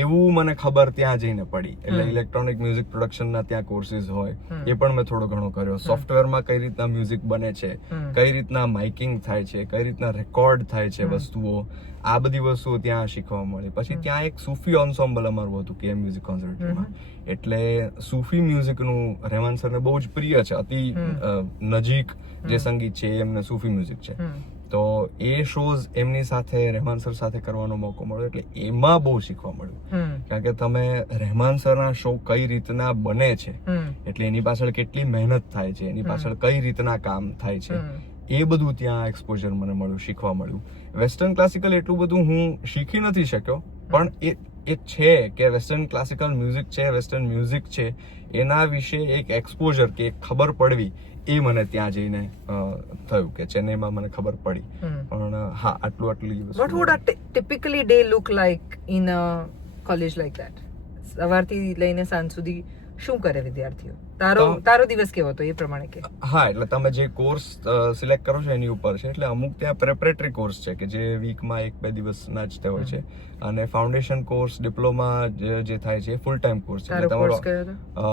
એવું મને ખબર ત્યાં જઈને પડી. એટલે ઇલેક્ટ્રોનિક મ્યુઝિક પ્રોડક્શનના ત્યાં કોર્સીસ હોય એ પણ મેં થોડો ઘણો કર્યો. સોફ્ટવેરમાં કઈ રીતના મ્યુઝિક બને છે, કઈ રીતના માઇકિંગ થાય છે, કઈ રીતના રેકોર્ડ થાય છે વસ્તુઓ, આ બધી વસ્તુઓ ત્યાં શીખવા મળી. પછી ત્યાં એક સૂફી ઓન્સોમ્બલ અમારું હતું કે મ્યુઝિક કોન્સર્વેટરીમાં, એટલે સૂફી મ્યુઝિકનું રહેમાન સરને બહુ જ પ્રિય છે, અતિ નજીક જે સંગીત છે એ એમને સૂફી મ્યુઝિક છે. તો એ શોઝ એમની સાથે રહેમાન સર સાથે કરવાનો મોકો મળ્યો, એટલે એમાં બહુ શીખવા મળ્યું. કારણ કે તમે રહેમાન સરના શો કઈ રીતના બને છે, એટલે એની પાછળ કેટલી મહેનત થાય છે, એની પાછળ કઈ રીતના કામ થાય છે, એ બધું ત્યાં એક્સપોઝર મને મળ્યું, શીખવા મળ્યું. વેસ્ટર્ન ક્લાસિકલ એટલું બધું હું શીખી નથી શક્યો, પણ એ છે કે વેસ્ટર્ન ક્લાસિકલ મ્યુઝિક છે, વેસ્ટર્ન મ્યુઝિક છે, એના વિશે એક એક્સપોઝર કે એક ખબર પડવી એ મને ત્યાં જઈને થયું કે ચેન્નઈમાં મને ખબર પડી. પણ હા, આટલી What would a typically day look like in a college like that? સવારથી લઈને સાંજ સુધી શું કરે વિદ્યાર્થીઓ? તારો દિવસ કેવો હતો એ પ્રમાણે કે? હા, એટલે તમે જે કોર્સ સિલેક્ટ કરો છો એની ઉપર છે. એટલે અમુક ત્યાં પ્રેપરેટરી કોર્સ છે કે જે વીકમાં 1-2 દિવસના જ તે હોય છે, અને ફાઉન્ડેશન કોર્સ, ડિપ્લોમા જે થાય છે ફૂલ ટાઈમ કોર્સ છે.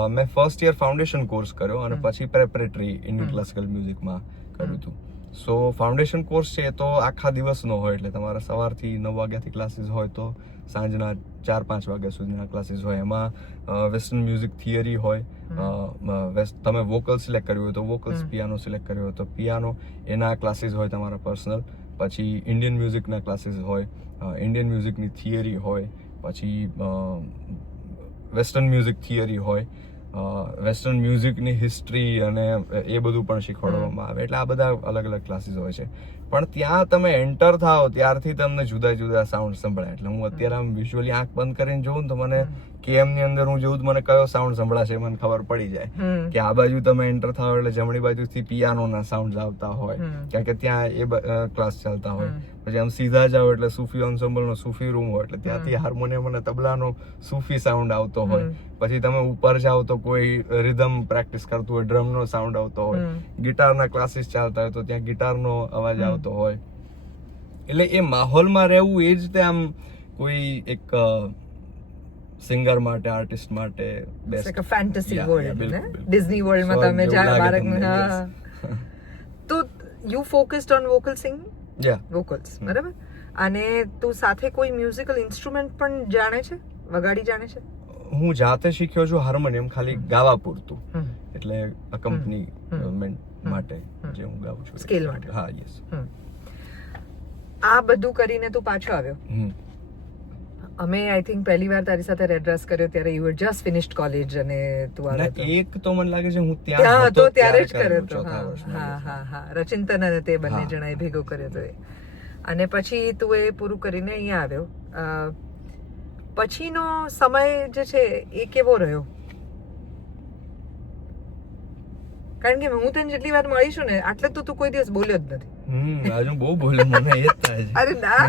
મેં ફર્સ્ટ યર ફાઉન્ડેશન કોર્સ કર્યો અને પછી પ્રેપરેટરી ઇન્ડિયન ક્લાસિકલ મ્યુઝિકમાં કર્યું હતું. સો ફાઉન્ડેશન કોર્સ છે તો આખા દિવસનો હોય, એટલે તમારા સવારથી 9 વાગ્યાથી ક્લાસીસ હોય તો સાંજના 4-5 વાગ્યા સુધીના ક્લાસીસ હોય. એમાં વેસ્ટર્ન મ્યુઝિક થિયરી હોય, તમે વોકલ સિલેક્ટ કર્યું હોય તો વોકલ્સ, પિયાનો સિલેક્ટ કર્યો હોય તો પિયાનો, એના ક્લાસીસ હોય તમારા પર્સનલ. પછી ઇન્ડિયન મ્યુઝિકના ક્લાસીસ હોય, ઇન્ડિયન મ્યુઝિકની થિયરી હોય, પછી વેસ્ટર્ન મ્યુઝિક થિયરી હોય, વેસ્ટર્ન મ્યુઝિકની હિસ્ટ્રી અને એ બધું પણ શીખવાડવામાં આવે. એટલે આ બધા અલગ અલગ ક્લાસીસ હોય છે. પણ ત્યાં તમે એન્ટર થાઓ ત્યારથી તમને જુદા જુદા સાઉન્ડ સંભળાય. એટલે હું અત્યારે આમ વિઝ્યુઅલી આંખ બંધ કરીને જોઉં ને તો મને કેએમ ની અંદર હું જોઉં મને કયો સાઉન્ડ સંભળાશે મને ખબર પડી જાય કે આ બાજુ તમે એન્ટર થાઓ એટલે જમણી બાજુથી પિયાનોના સાઉન્ડ આવતા હોય, કારણ કે ત્યાં એ ક્લાસ ચાલતા હોય. પછી આમ સીધા જાઓ એટલે સૂફી એન્સેમ્બલનો સૂફી રૂમ હોય, એટલે ત્યાંથી હાર્મોનિયમ અને તબલાનો સૂફી સાઉન્ડ આવતો હોય. પછી તમે ઉપર જાઓ તો કોઈ રિધમ પ્રેક્ટિસ કરતું હોય, ડ્રમનો સાઉન્ડ આવતો હોય. ગિટારના ક્લાસીસ ચાલતા હોય તો ત્યાં ગિટારનો અવાજ આવતો હોય. એટલે એ માહોલમાં રહેવું એ જ તે આમ કોઈ એક સિંગર માટે, આર્ટિસ્ટ માટે બેસ્ટ. લાઈક અ ફેન્ટસી વર્લ્ડ ને, ડિઝની વર્લ્ડમાં તમે જ્યારે બાળકને. તો you focused on vocal singing? Yeah. વોકલ્સ, બરાબર? અને તું સાથે કોઈ મ્યુઝિકલ ઇન્સ્ટ્રુમેન્ટ પણ જાણે છે, વગાડી જાણે છે? હું જાતે શીખ્યો છું હાર્મોનિયમ, ખાલી ગાવા પૂરતું, એટલે અકમ્પનીમેન્ટ માટે જે હું ગાઉં છું, સ્કેલ માટે. હા, યસ. આ બધું કરીને તું પાછો આવ્યો. અમે આઈ થિંક પહેલી વાર તારી સાથે રેડ રસ કર્યો ત્યારે you var just finished college અને તું આવ્યો હતો. એક તો મને લાગે છે હું ત્યાં હતો ત્યારે જ કર્યો હતો. ચોથા વર્ષમાં. હા, રચિંતન અને તે બંને જણાએ ભેગો કર્યો હતો એ. અને પછી તું એ પૂરું કરીને અહીંયા આવ્યો. પછીનો સમય જે છે એ કેવો રહ્યો? કારણ કે હું તને જેટલી વાર મળી છું ને આટલે તો તું કોઈ દિવસ બોલ્યો જ નથી. આજુ બહુ બોલ્યો, મને એ જ થાય છે. અરે ના,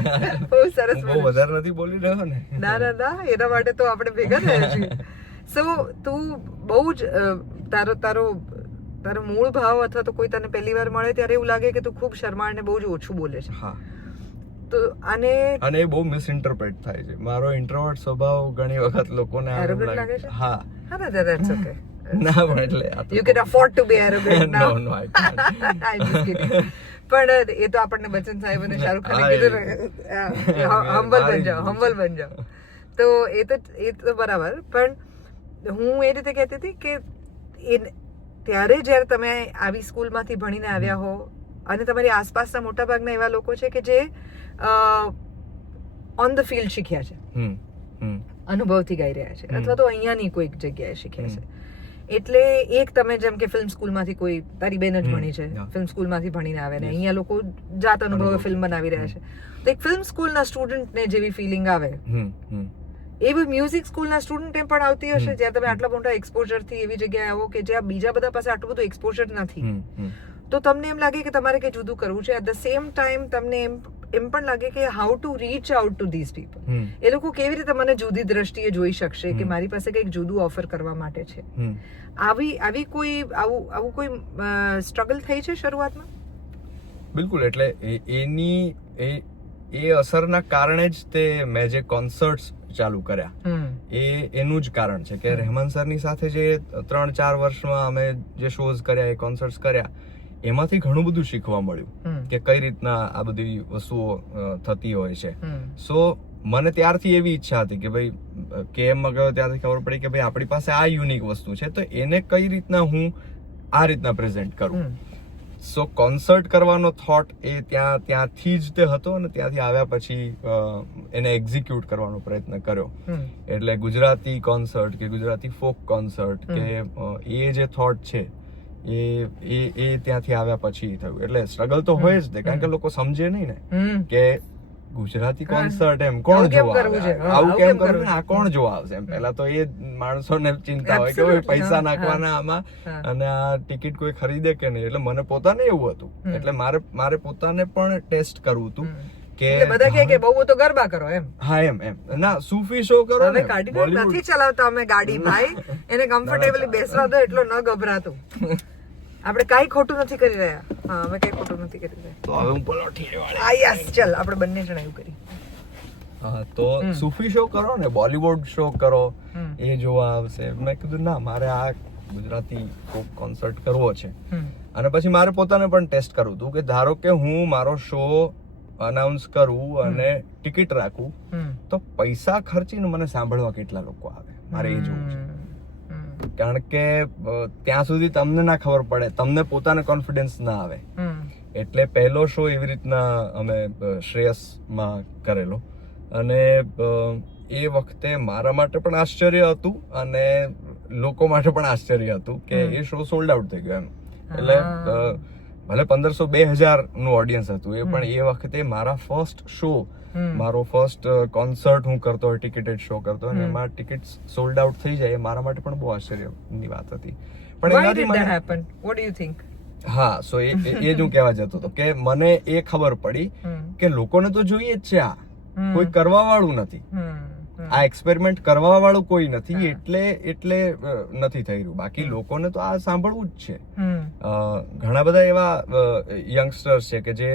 બહુ સરસ. બહુ વધારે નથી બોલી રહ્યો ને. ના, એના માટે તો આપણે ભેગા થયા છીએ. સો તું બહુ જ તારો મૂળ ભાવ અથવા તો કોઈ તને પહેલી વાર મળે ત્યારે એવું લાગે કે તું ખૂબ શરમાળ ને બહુ જ ઓછું બોલે છે. હા. તો અને એ બહુ મિસઇન્ટરપ્રેટ થાય છે. મારો ઇન્ટ્રોવર્ટ સ્વભાવ ઘણી વખત લોકોને એરોગન્ટ લાગે છે. હા, ધેટ્સ ઓકે. ના, પણ એટલે you can afford to be arrogant now. No I can't. I just kidding. પણ એ તો આપણને બચ્ચન સાહેબ અને શાહરુખ ખાને કીધું, હમ્બલ બન જાઓ. તો એ તો બરાબર. પણ હું એ રીતે કહેતી હતી કે ત્યારે જ્યારે તમે આવી સ્કૂલમાંથી ભણીને આવ્યા હો અને તમારી આસપાસના મોટા ભાગના એવા લોકો છે કે જે ઓન ધ ફિલ્ડ શીખ્યા છે, અનુભવથી ગાઈ રહ્યા છે, અથવા તો અહીંયાની કોઈક જગ્યાએ શીખ્યા છે. એટલે એક તમે જેમ કે ફિલ્મ સ્કૂલમાંથી કોઈ તારી બેન જ ભણી છે, ફિલ્મ સ્કૂલમાંથી ભણીને આવે ને અહીંયા લોકો જાત અનુભવે ફિલ્મ બનાવી રહ્યા છે, તો એક ફિલ્મ સ્કૂલના સ્ટુડન્ટને જેવી ફિલિંગ આવે એવી મ્યુઝિક સ્કૂલના સ્ટુડન્ટને પણ આવતી હશે જ્યારે તમે આટલા મોટા એક્સપોઝરથી એવી જગ્યાએ આવો કે જ્યાં બીજા બધા પાસે આટલું બધું એક્સપોઝર નથી. તો તમને એમ લાગે કે તમારે કંઈ જુદું કરવું છે. એટ ધ સેમ ટાઈમ તમને એમ પણ લાગે કે how to reach out to these people. એ લોકો કેવી રીતે મને જુદી દ્રષ્ટિએ જોઈ શકશે કે મારી પાસે કંઈક જુદું ઓફર કરવા માટે છે. આવી કોઈ આવું કોઈ સ્ટ્રગલ થઈ છે શરૂઆતમાં? બિલકુલ. એટલે એ અસરના કારણે જ તે મેં જે કોન્સર્ટ્સ ચાલુ કર્યા એનું જ કારણ છે કે રહેમાન સરની સાથે જે 3-4 વર્ષમાં અમે જે શોઝ કર્યા, એ કોન્સર્ટ્સ કર્યા, એમાંથી ઘણું બધું શીખવા મળ્યું કે કઈ રીતના આ બધી વસ્તુઓ થતી હોય છે. સો મને ત્યારથી એવી ઈચ્છા હતી કે ભાઈ કેએમમાં ગયો ત્યારથી ખબર પડી કે ભાઈ આપણી પાસે આ યુનિક વસ્તુ છે, તો એને કઈ રીતના હું આ રીતના પ્રેઝન્ટ કરું. સો કોન્સર્ટ કરવાનો થોટ એ ત્યાંથી જ તે હતો અને ત્યાંથી આવ્યા પછી એને એક્ઝિક્યુટ કરવાનો પ્રયત્ન કર્યો. એટલે ગુજરાતી કોન્સર્ટ કે ગુજરાતી ફોક કોન્સર્ટ કે એ જે થોટ છે એ ત્યાંથી આવ્યા પછી થયું. એટલે સ્ટ્રગલ તો હોય જ, કારણ કે લોકો સમજે નહીં ને કે ગુજરાતી કોન્સર્ટ એમ કોણ જોવા આવે, આવું કેમ કરવું ને, આ કોણ જોવા આવશે. એમ પહેલા તો એ માણસોને ચિંતા હોય કે પૈસા નાખવાના આમાં અને આ ટિકિટ કોઈ ખરીદે કે નહીં. એટલે મને પોતાને એવું હતું, એટલે મારે પોતાને પણ ટેસ્ટ કરવું હતું કે બધા કે બહુ તો ગરબા કરો એમ. હા, એમ ના, સૂફી શો કરો ને. બોલીવુડ નથી ચલાવતા અમે ગાડી ભાઈ, એને કમ્ફર્ટેબલી બેસવા દો, એટલો ન ગભરાતું. આપણે કાઈ ખોટું નથી કરી રહ્યા. હા, અમે કઈ ખોટું નથી કરી રહ્યા. તો હવે હું પલોઠી વાળી. આ યસ, ચલ આપણે બંને જણા એવું કરી. હા, તો સૂફી શો કરો ને, બોલીવુડ શો કરો, એ જોવા આવશે. મેં કીધું ના, મારે આ ગુજરાતી ફોક કોન્સર્ટ કરવો છે. અને પછી મારે પોતાને પણ ટેસ્ટ કરવું હતું કે ધારો કે હું મારો શો અનાઉન્સ કરું અને ટિકિટ રાખું, તો પૈસા ખર્ચીને મને સાંભળવા કેટલા લોકો આવે, મારે એ જોવું છે. કારણ કે ત્યાં સુધી તમને ના ખબર પડે, તમને પોતાને કોન્ફિડન્સ ના આવે. એટલે પહેલો શો એવી રીતના અમે શ્રેયસમાં કરેલો અને એ વખતે મારા માટે પણ આશ્ચર્ય હતું અને લોકો માટે પણ આશ્ચર્ય હતું કે એ શો સોલ્ડ આઉટ થઈ ગયો એમ. એટલે ભલે 1500-2000 નું ઓડિયન્સ હતું, એ પણ એ વખતે મારા ફર્સ્ટ શો, મારો ફર્સ્ટ કોન્સર્ટ હું કરતો હોય, ટિકિટેડ શો કરતો હોય, એમાં ટિકિટ્સ સોલ્ડ આઉટ થઈ જાય, એ મારા માટે પણ બહુ આશ્ચર્યની વાત હતી. પણ એનાથી મને વોટ ડુ યુ થિંક? હા, સો એ જ હું કહેવા જતો હતો કે મને એ ખબર પડી કે લોકોને તો જોઈએ જ છે, આ કોઈ કરવા વાળું નથી, આ એક્સપેરિમેન્ટ કરવા વાળું કોઈ નથી, એટલે નથી થઈ રહ્યું. બાકી લોકોને તો આ સાંભળવું જ છે. ઘણા બધા એવા યંગસ્ટર્સ છે કે જે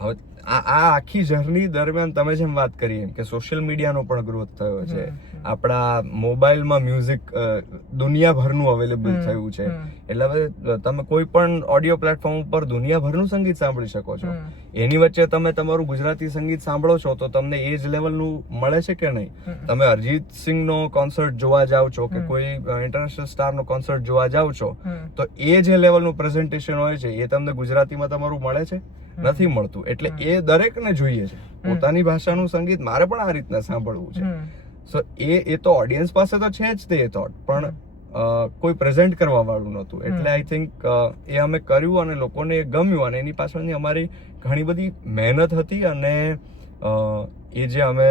હવે આ આખી જર્ની દરમિયાન તમે જેમ વાત કરી એમ કે સોશિયલ મીડિયાનો પણ ગ્રોથ થયો છે, આપણા મોબાઈલમાં મ્યુઝિક દુનિયાભરનું અવેલેબલ થયું છે, એટલે હવે તમે કોઈ પણ ઓડિયો પ્લેટફોર્મ ઉપર દુનિયાભરનું સંગીત સાંભળી શકો છો. એની વચ્ચે તમે તમારું ગુજરાતી સંગીત સાંભળો છો તો તમને એ જ લેવલનું મળે છે કે નહીં? તમે અરિજીત સિંહનો કોન્સર્ટ જોવા જાઓ છો કે કોઈ ઇન્ટરનેશનલ સ્ટારનો કોન્સર્ટ જોવા જાઓ છો તો એ જે લેવલનું પ્રેઝન્ટેશન હોય છે એ તમને ગુજરાતીમાં તમારું મળે છે? નથી મળતું. એટલે એ દરેકને જોઈએ છે પોતાની ભાષાનું સંગીત મારે પણ આ રીતના સાંભળવું છે. સો એ તો ઓડિયન્સ પાસે તો છે જ તે થોટ, પણ કોઈ પ્રેઝન્ટ કરવા વાળું નહોતું. એટલે આઈ થિંક એ અમે કર્યું અને લોકોને એ ગમ્યું અને એની પાછળની અમારી ઘણી બધી મહેનત હતી. અને એ જે અમે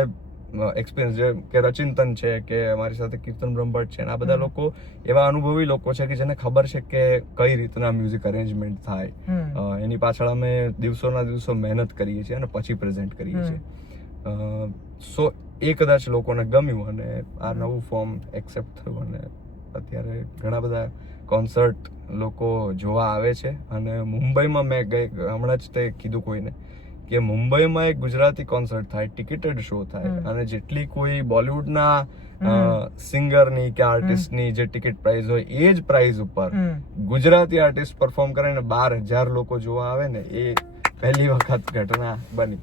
એક્સપિરિયન્સ જે કે રચિંતન છે કે અમારી સાથે કીર્તન બ્રહ્મભટ્ટ છે, આ બધા લોકો એવા અનુભવી લોકો છે કે જેને ખબર છે કે કઈ રીતના મ્યુઝિક અરેન્જમેન્ટ થાય. એની પાછળ અમે દિવસોના દિવસો મહેનત કરીએ છીએ અને પછી પ્રેઝન્ટ કરીએ છીએ. સો એ કદાચ લોકોને ગમ્યું અને આ નવું ફોર્મ એક્સેપ્ટ થયું અને અત્યારે ઘણા બધા કોન્સર્ટ લોકો જોવા આવે છે. અને મુંબઈમાં મેં હમણાં જ તે કીધું કોઈને કે મુંબઈમાં એક ગુજરાતી કોન્સર્ટ થાય, ટિકિટેડ શો થાય, અને જેટલી કોઈ બોલિવૂડના સિંગરની કે આર્ટિસ્ટની જે ટિકિટ પ્રાઇસ હોય એ જ પ્રાઇસ ઉપર ગુજરાતી આર્ટિસ્ટ પરફોર્મ કરે ને 12,000 લોકો જોવા આવે ને, એ પહેલી વખત ઘટના બની.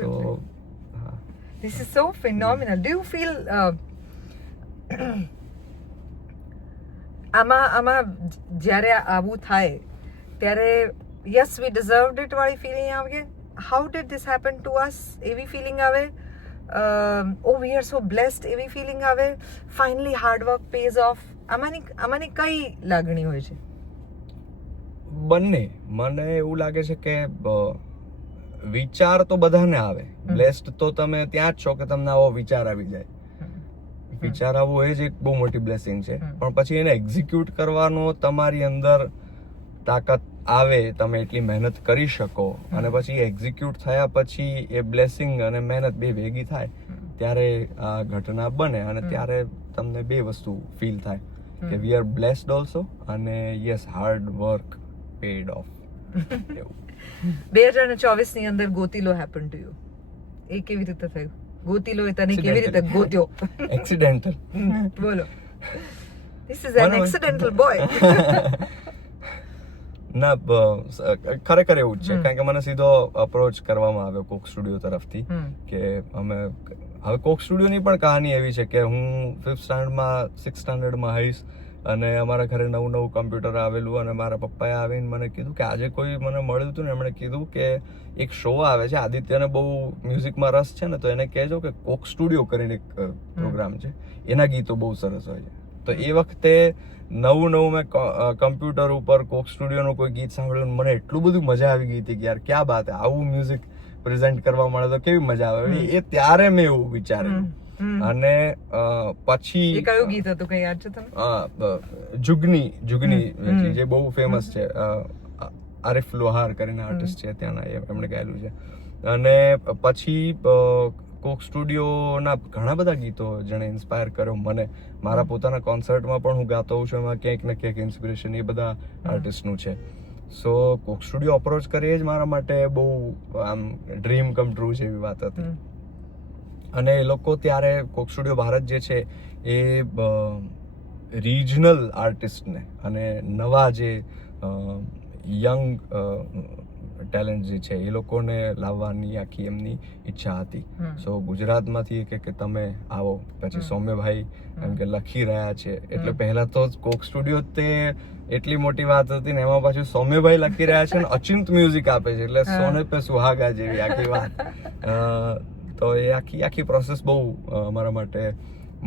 સો This is so phenomenal. Do you feel આમાં જ્યારે આવું થાય ત્યારે yes we deserved it વાળી ફીલિંગ આવે? How did this happen to us એવી ફીલિંગ આવે? Oh we are so blessed એવી ફીલિંગ આવે? Finally hard work pays off? આમાંની કઈ લાગણી હોય છે? બંને. મને એવું લાગે છે કે વિચાર તો બધાને આવે. બ્લેસ્ડ તો તમે ત્યાં જ છો કે તમને આવો વિચાર આવી જાય. વિચાર આવવો એ જ એક બહુ મોટી બ્લેસિંગ છે, પણ પછી એને એક્ઝિક્યુટ કરવાનો તમારી અંદર તાકાત આવે, તમે એટલી મહેનત કરી શકો અને પછી એક્ઝિક્યુટ થયા પછી એ બ્લેસિંગ અને મહેનત બે ભેગી થાય ત્યારે આ ઘટના બને અને ત્યારે તમને બે વસ્તુ ફીલ થાય કે વી આર બ્લેસ્ડ ઓલ્સો અને yes hard work paid off. 2024 ની અંદર ગોતીલો હેપન ટુ યુ. એ કેવી રીતે થયું? ગોતીલો એ તને કેવી રીતે ગોત્યો? એક્સિડેન્ટલ. બોલો. This is an accidental boy. ના, ખરેખર એવું જ છે, કારણ કે મને સીધો અપ્રોચ કરવામાં આવ્યો કોક સ્ટુડિયો તરફથી કે અમે હવે કોક સ્ટુડિયોની પણ કહાની એવી છે કે હું 5th સ્ટાન્ડર્ડમાં 6th સ્ટાન્ડર્ડમાં હઈશ અને અમારા ઘરે નવું કમ્પ્યુટર આવેલું અને મારા પપ્પાએ આવીને મને કીધું કે આજે કોઈ મને મળ્યું હતું ને એમણે કીધું કે એક શો આવે છે, આદિત્યને બહુ મ્યુઝિકમાં રસ છે ને તો એને કહેજો કે કોક સ્ટુડિયો કરીને એક પ્રોગ્રામ છે, એના ગીતો બહુ સરસ હોય છે. તો એ વખતે નવું મેં કમ્પ્યુટર ઉપર કોક સ્ટુડિયોનું કોઈ ગીત સાંભળ્યું, મને એટલું બધું મજા આવી ગઈ હતી કે યાર ક્યાં બાત હે, આવું મ્યુઝિક પ્રેઝન્ટ કરવા મળે તો કેવી મજા આવે. એ ત્યારે મેં એવું વિચાર્યું. અને પછી કયું ગીત હતું કઈ યાદ છે તમને? જુગની જે બહુ ફેમસ છે, આરિફ લોહાર કરીને આર્ટિસ્ટ છે ત્યાંના, એમણે ગાયેલું છે. અને પછી કોક સ્ટુડિયોના ઘણા બધા ગીતો જેણે ઇન્સ્પાયર કર્યો મને. મારા પોતાના કોન્સર્ટમાં પણ હું ગાતો હોઉં છું, એમાં ક્યાંક ને ક્યાંક ઇન્સ્પિરેશન એ બધા આર્ટિસ્ટનું છે. સો કોક સ્ટુડિયો અપ્રોચ કરીએ જ મારા માટે બહુ આમ ડ્રીમ કમ ટ્રુ છે એવી વાત હતી. અને એ લોકો ત્યારે કોક સ્ટુડિયો ભારત જે છે એ રિજનલ આર્ટિસ્ટને અને નવા જે યંગ ટેલેન્ટ જે છે એ લોકોને લાવવાની આખી એમની ઈચ્છા હતી. સો ગુજરાતમાંથી કે તમે આવો. પછી સૌમ્યભાઈ એમ કે લખી રહ્યા છે, એટલે પહેલા તો કોક સ્ટુડિયો તે એટલી મોટી વાત હતી ને એમાં પાછું સૌમ્યભાઈ લખી રહ્યા છે ને અચિંત મ્યુઝિક આપે છે, એટલે સોને પે સુહાગા જેવી આખી વાત. તો એ આખી પ્રોસેસ બહુ અમારા માટે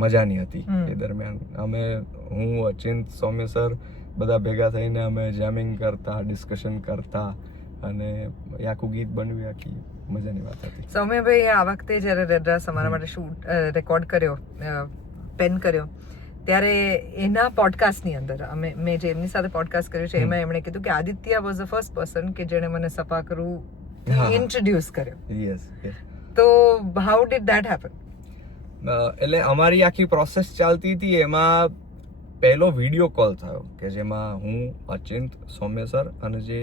મજાની હતી. એ દરમિયાન હું અચિંત, સૌમ્ય સર બધા ભેગા થઈને અમે જેમિંગ કરતા, ડિસ્કશન કરતા અને એ આખું ગીત બન્યું. આખી મજાની વાત હતી. સૌમ્યભાઈ આ વખતે જ્યારે રેડ્રાસ અમારા માટે રેકોર્ડ કર્યો, પેન કર્યો, ત્યારે એના પોડકાસ્ટની અંદર મેં જે એમની સાથે પોડકાસ્ટ કર્યું છે એમાં એમણે કીધું કે Aditya was the first person કે જેણે મને સપાકરું ઇન્ટ્રોડ્યુસ કર્યો. યસ. તો હાઉ ડીડ ધેટ હેપન? એટલે અમારી આખી પ્રોસેસ ચાલતી હતી, એમાં પહેલો વિડીયો કોલ થયો કે જેમાં હું, અચિંત, સૌમ્ય સર અને જે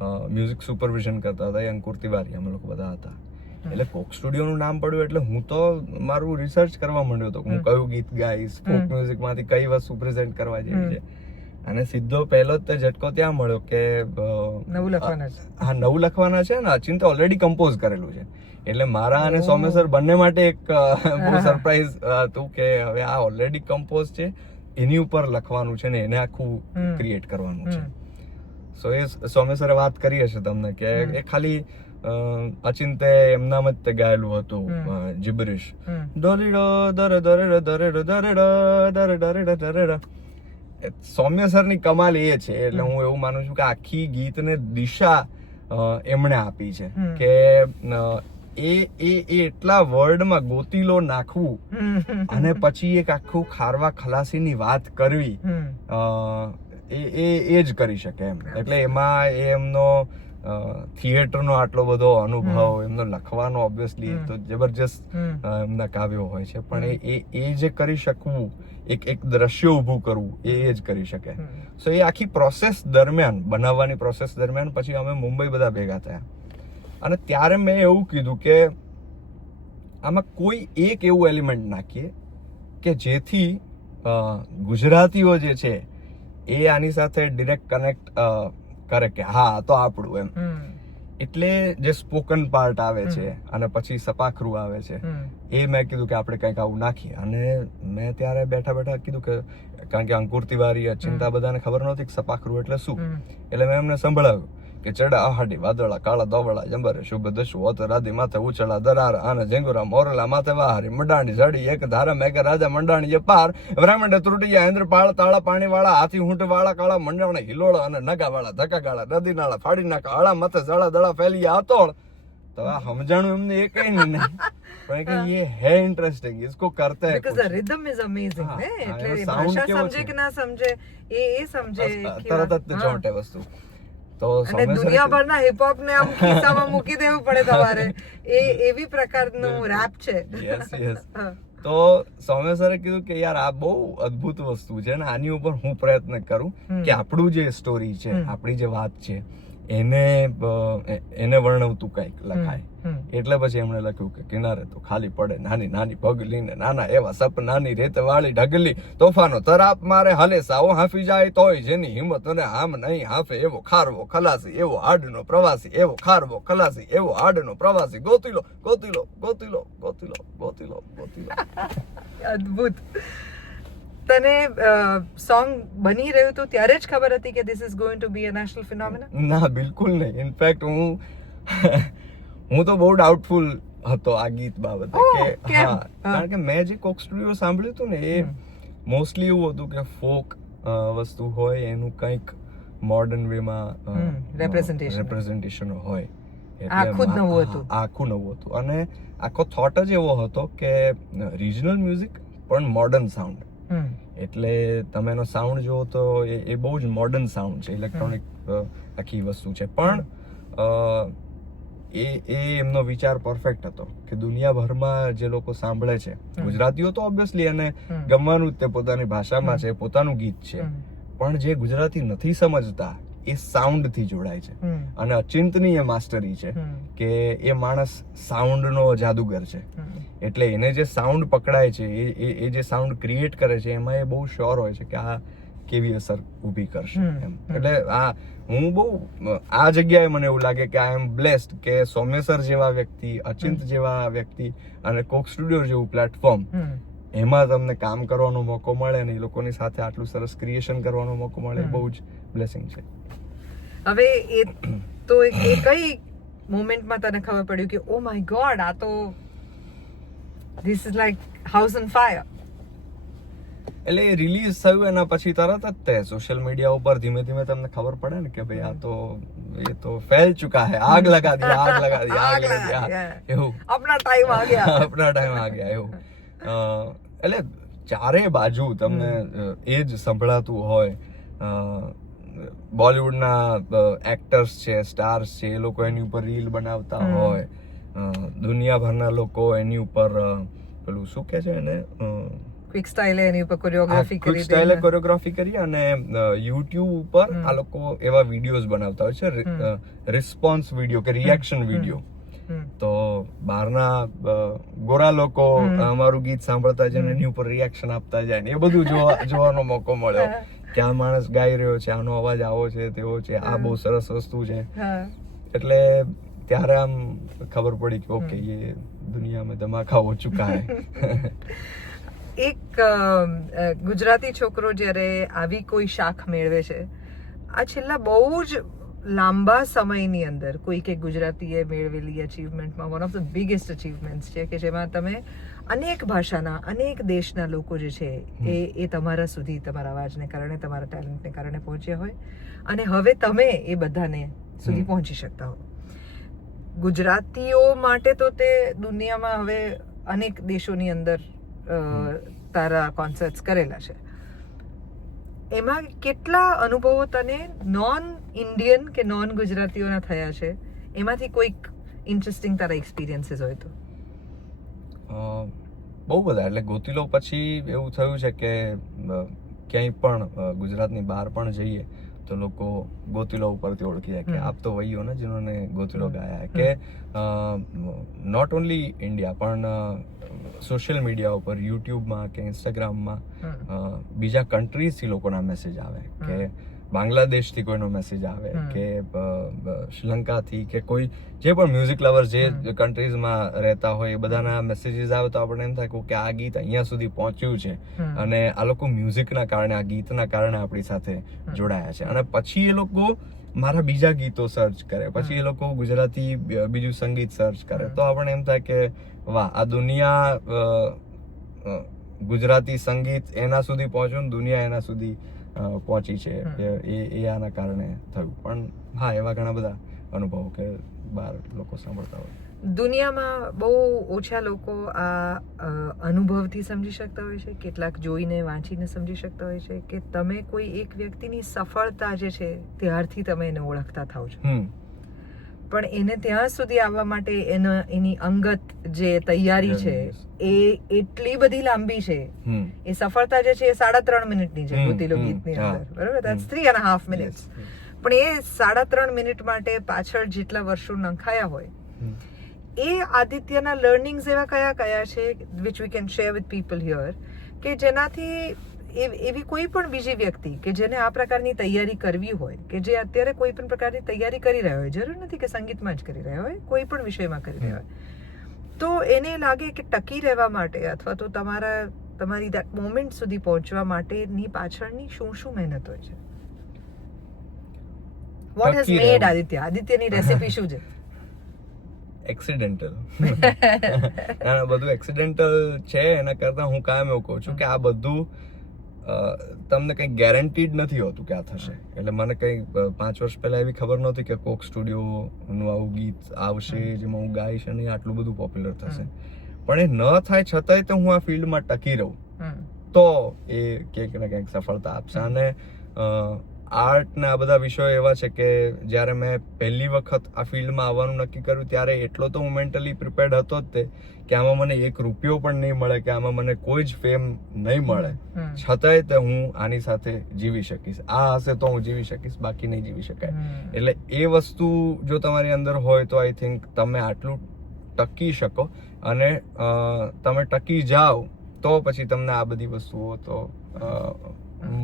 મ્યુઝિક સુપરવિઝન કરતા હતા એ અંકુર તિવારી, અમે લોકો બધા હતા. એટલે કોક સ્ટુડિયોનું નામ પડ્યું એટલે હું તો મારું રિસર્ચ કરવા માંડ્યો હતો કે હું કયું ગીત ગાઈશ, ફોક મ્યુઝિક માંથી કઈ વસ્તુ પ્રેઝન્ટ કરવા જેવી છે. અને સીધો પહેલો જ ઝટકો ત્યાં મળ્યો કે નવું લખવાના છે. હા, નવું લખવાના છે ને અચિંતે ઓલરેડી કમ્પોઝ કરેલું છે. એટલે મારા અને સૌમ્ય સર બંને માટે એક બહુ સરપ્રાઈઝ હતું કે હવે આ ઓલરેડી કમ્પોઝ છે, એની ઉપર લખવાનું છે ને એને આખું ક્રિએટ કરવાનું છે. સો એ સૌમ્ય સરે વાત કરી હશે તમને કે એ ખાલી અચિંતે એમનામ જ તે ગાયેલું હતું જીબ્રિશ, દરેડો દરે દરેડો દરેડો દરેડો દરે દરેડો દરેડો. સૌમ્ય સરની કમાલ એ છે, એટલે હું એવું માનું છું કે આખી ગીતને દિશા એમણે આપી છે કે એ એટલા વર્ડમાં ગોતીલો નાખવું અને પછી એક આખું ખારવા ખલાસીની વાત કરવી, એ જ કરી શકે એમ. એટલે એમાં એમનો થિયેટરનો આટલો બધો અનુભવ, એમનો લખવાનો ઓબ્વિયસલી તો જબરજસ્ત એમના કાવ્યો હોય છે, પણ એ જે કરી શકવું, એક દ્રશ્ય ઊભું કરવું, એ જ કરી શકે. સો એ આખી પ્રોસેસ દરમિયાન, બનાવવાની પ્રોસેસ દરમિયાન પછી અમે મુંબઈ બધા ભેગા થયા અને ત્યારે મેં એવું કીધું કે આમાં કોઈ એક એવું એલિમેન્ટ નાખીએ કે જેથી ગુજરાતીઓ જે છે એ આની સાથે ડિરેક્ટ કનેક્ટ કરે કે હા તો આપણું એમ. એટલે જે સ્પોકન પાર્ટ આવે છે અને પછી સપાખરું આવે છે, એ મેં કીધું કે આપણે કંઈક આવું નાખીએ. અને મેં ત્યારે બેઠા બેઠા કીધું કે કારણ કે અંકુર તિવારી, અચિંતા બધાને ખબર નહોતી કે સપાખરું એટલે શું. એટલે મેં એમને સંભળાવ્યું કે ચડા આહાડી વાદળા કાળા દોવળા જંબરે શુભ દશુ ઓત રાધી માથે ઉછળા દરાર આને ઝેંગુરા મોરલા માથે વાહારી મંડાણી ઝડી એક ધારા મેઘ રાજા મંડાણી જે પાર બ્રાહ્મણ ત્રુટિયા ઇન્દ્રપાળ તાળા પાણી વાળા હાથી ઊંટ વાળા કાળા મંડાણા હિલોળા અને નગા વાળા ધક્કા ગાળા નદી નાળા ફાડી નાખા આળા માથે ઝાડા દડા ફેલી આતોળ. તો આ સમજાણું એમને એ કઈ નહીં પણ કે ये है इंटरेस्टिंग, इसको करते हैं because the rhythm is amazing ને, એટલે ભાષા સમજે કે ના સમજે એ સમજે તરત જ ચોંટે વસ્તુ. તો અને દુનિયાભરના હિપહોપ ને આમ ખિસ્સામાં મૂકી દેવું પડે તમારે, એવી પ્રકારનું રેપ છે. Yes yes. તો સૌમ્ય સરે કીધું કે યાર આ બહુ અદ્ભુત વસ્તુ છે ને આની ઉપર હું પ્રયત્ન કરું કે આપણું જે સ્ટોરી છે, આપણી જે વાત છે એને વર્ણવતું કંઈક લખાય. એટલે પછી એમણે લખ્યું કે કિનારે તો ખાલી પડે નાની નાની પગલી ને નાના એવા સપનાની રેત વાળી ઢગલી, તોફાનો તરાપ મારે હલે સાવો હાંફી જાય તોય જેની હિંમત અને આમ નહીં હાંફે એવો ખારવો ખલાસી, એવો આડનો પ્રવાસી, એવો ખારવો ખલાસી, એવો આડનો પ્રવાસી, ગોતીલો ગોતીલો ગોતીલો ગોતીલો ગોતીલો ગોતીલો. અદ્ભુત. તને સોંગ બની રહ્યું હતું ત્યારે જ ખબર હતી કે this is going to be a national phenomena? ના, બિલકુલ નહીં. ઇનફેક્ટ હું તો બહુ ડાઉટફુલ હતો આ ગીત બાબતે કે હા, કારણ કે મેં જે કોક સ્ટુડિયો સાંભળ્યું હતું ને એ મોસ્ટલી એવું હતું કે ફોક વસ્તુ હોય, એનું કંઈક મોડર્ન વેમાં રેપ્રેઝન્ટેશન હોય. આખું નવું હતું. આખું નવું હતું અને આખો થોટ જ એવો હતો કે રિજનલ મ્યુઝિક પણ મોડર્ન સાઉન્ડ. એટલે તમે એનો સાઉન્ડ જોવો તો એ બહુ જ મોડર્ન સાઉન્ડ છે, ઇલેક્ટ્રોનિક આખી વસ્તુ છે. પણ એ એમનો વિચાર પરફેક્ટ હતો કે દુનિયાભરમાં જે લોકો સાંભળે છે, ગુજરાતીઓ તો ઓબ્વિયસલી એને ગમવાનું જ, તે પોતાની ભાષામાં છે, પોતાનું ગીત છે, પણ જે ગુજરાતી નથી સમજતા એ સાઉન્ડ થી જોડાય છે. અને અચિંતની એ માસ્ટરી છે કે એ માણસ સાઉન્ડ નો જાદુગર છે. એટલે એને જે સાઉન્ડ પકડાય છે, એ જે સાઉન્ડ ક્રિએટ કરે છે, એમાં એ બહુ શ્યોર હોય છે કે આ કેવી અસર ઊભી કરશે એમ. એટલે હું બહુ આ જગ્યાએ મને એવું લાગે કે આઈ એમ બ્લેસ્ડ કે સૌમ્ય સર જેવા વ્યક્તિ, અચિંત જેવા વ્યક્તિ અને કોક સ્ટુડિયો જેવું પ્લેટફોર્મ, એમાં તમને કામ કરવાનો મોકો મળે અને એ લોકોની સાથે આટલું સરસ ક્રિએશન કરવાનો મોકો મળે, બહુ જ બ્લેસિંગ છે. હવે એ તો એ કઈ મોમેન્ટમાં તને ખબર પડ્યું કે ઓ માય ગોડ, આ તો this is like house on fire? એટલે રિલીઝ થયું એના પછી તરત જ તે સોશિયલ મીડિયા ઉપર ધીમે ધીમે તમને ખબર પડે ને કે ભાઈ આ તો એ તો ફેલ ચુકા હે, આગ લગા દી, આગ લગા દી, આગ લગા દી, એવું આપણા ટાઈમ આ ગયા, આપણા ટાઈમ આ ગયા એવું. એટલે ચારે બાજુ તમને એ જ સંભળાતું હોય. બોલિવૂડના એક્ટર્સ છે, સ્ટાર્સ છે, એ લોકો એની ઉપર રીલ બનાવતા હોય, દુનિયાભરના લોકો એની ઉપર પેલું શું કે છે એને ક્વિક સ્ટાઇલે એની ઉપર કોરિયોગ્રાફી ક્વિક કરી સ્ટાઇલે કોરિયોગ્રાફી કરી અને યુટ્યુબ ઉપર આ લોકો એવા વિડીયોઝ બનાવતા હોય છે રિસ્પોન્સ વિડીયો કે રિએક્શન વિડીયો. તો બહારના ગોરા લોકો અમારું ગીત સાંભળતા જાય ને એની ઉપર રિએક્શન આપતા જાય ને એ બધું જોવાનો મોકો મળ્યો કે આ માણસ ગાઈ રહ્યો છે, આનો અવાજ આવો છે, તેવો છે, આ બહુ સરસ વસ્તુ છે. એટલે ત્યારે આમ ખબર પડી કે ઓકે ये दुनिया में धमाका हो चुका है. એક ગુજરાતી છોકરો જ્યારે આવી કોઈ શાખ મેળવે છે, આ છેલ્લા બહુ જ લાંબા સમયની અંદર કોઈ કે ગુજરાતીએ મેળવેલી અચીવમેન્ટમાં one of the biggest achievements છે કે જેમાં તમે અનેક ભાષાના અનેક દેશના લોકો જે છે એ તમારા સુધી તમારા અવાજને કારણે તમારા ટેલેન્ટને કારણે પહોંચ્યા હોય અને હવે તમે એ બધાને સુધી પહોંચી શકતા હો. ગુજરાતીઓ માટે તો તે દુનિયામાં હવે અનેક દેશોની અંદર તારા કોન્સર્ટ્સ કરેલા છે. એમાં કેટલા અનુભવો તને નોન ઇન્ડિયન કે નોન ગુજરાતીઓના થયા છે? એમાંથી કોઈક ઇન્ટરેસ્ટિંગ તારા એક્સપિરિયન્સીસ હોય તો? બહુ બધા. એટલે ગોતીલો પછી એવું થયું છે કે ક્યાંય પણ ગુજરાતની બહાર પણ જઈએ તો લોકો ગોતીલો ઉપરથી ઓળખી જાય કે આપ તો વહી હો ને जिन्होंने ગોતીલો ગાયા. કે નોટ ઓનલી ઇન્ડિયા પણ સોશિયલ મીડિયા ઉપર યુટ્યુબમાં કે ઇન્સ્ટાગ્રામમાં બીજા કન્ટ્રીઝથી લોકોના મેસેજ આવે કે બાંગ્લાદેશથી કોઈનો મેસેજ આવે કે શ્રીલંકાથી કે કોઈ જે પણ મ્યુઝિક લવર્સ જે કન્ટ્રીઝમાં રહેતા હોય એ બધાના મેસેજીસ આવે તો આપણને એમ થાય કે આ ગીત અહીંયા સુધી પહોંચ્યું છે અને આ લોકો મ્યુઝિકના કારણે, આ ગીતના કારણે આપણી સાથે જોડાયા છે. અને પછી એ લોકો મારા બીજા ગીતો સર્ચ કરે, પછી એ લોકો ગુજરાતી બીજું સંગીત સર્ચ કરે તો આપણને એમ થાય કે વાહ, આ દુનિયા ગુજરાતી સંગીત એના સુધી પહોંચ્યું ને દુનિયા એના સુધી પહોંચી છે. એ આના કારણે થયું. પણ હા, એવા ઘણા બધા અનુભવો કે બહાર લોકો સાંભળતા હોય. દુનિયામાં બહુ ઓછા લોકો આ અનુભવથી સમજી શકતા હોય છે, કેટલાક જોઈને વાંચીને સમજી શકતા હોય છે કે તમે કોઈ એક વ્યક્તિની સફળતા જે છે ત્યારથી તમે એને ઓળખતા થાવ છો, પણ એને ત્યાં સુધી આવવા માટે એની અંગત જે તૈયારી છે એ એટલી બધી લાંબી છે. એ સફળતા જે છે એ 3.5 મિનિટની છે ગોતીલો ગીતની અંદર, બરાબર? That's 3.5 minutes. પણ એ 3.5 મિનિટ માટે પાછળ જેટલા વર્ષો નંખાયા હોય, એ આદિત્યના લર્નિંગ્સ એવા કયા કયા છે which we can share with people here કે જેનાથી એવી કોઈ પણ બીજી વ્યક્તિ કે જેને આ પ્રકારની તૈયારી કરવી હોય, કે જે અત્યારે કોઈ પણ પ્રકારની તૈયારી કરી રહ્યા હોય, જરૂર નથી કે સંગીતમાં જ કરી રહ્યા હોય, કોઈ પણ વિષયમાં કરી રહ્યા હોય, તો એને લાગે કે ટકી રહેવા માટે અથવા તો તમારી દેટ મોમેન્ટ સુધી પહોંચવા માટેની પાછળની શું શું મહેનત હોય છે? વોટ હેઝ મેડ આદિત્યની રેસિપી શું છે? એક્સિડેન્ટલ. બધું એક્સિડેન્ટલ છે. એના કરતા હું કાયમ એવું કહું છું કે આ બધું તમને કંઈ ગેરંટીડ નથી હોતું કે આ થશે. એટલે મને કંઈ 5 વર્ષ પહેલા એવી ખબર નહોતી કે કોક સ્ટુડિયોનું આવું ગીત આવશે જેમાં હું ગાઈશ અને આટલું બધું પોપ્યુલર થશે. પણ એ ન થાય છતાંય તો હું આ ફિલ્ડમાં ટકી રહું તો એ ક્યાંક ને ક્યાંક સફળતા આપશે. અને આર્ટ ને આ બધા વિષયો એવા છે કે જ્યારે મેં પહેલી વખત આ ફિલ્ડમાં આવવાનું નક્કી કર્યું ત્યારે એટલો તો હું મેન્ટલી પ્રિપેર્ડ હતો જ તે કે આમાં મને 1 રૂપિયો પણ નહીં મળે, કે આમાં મને કોઈ જ ફેમ નહીં મળે, છતાંય તે હું આની સાથે જીવી શકીશ. આ હશે તો હું જીવી શકીશ, બાકી નહીં જીવી શકાય. એટલે એ વસ્તુ જો તમારી અંદર હોય તો આઈ થિંક તમે આટલું ટકી શકો. અને તમે ટકી જાઓ તો પછી તમને આ બધી વસ્તુઓ તો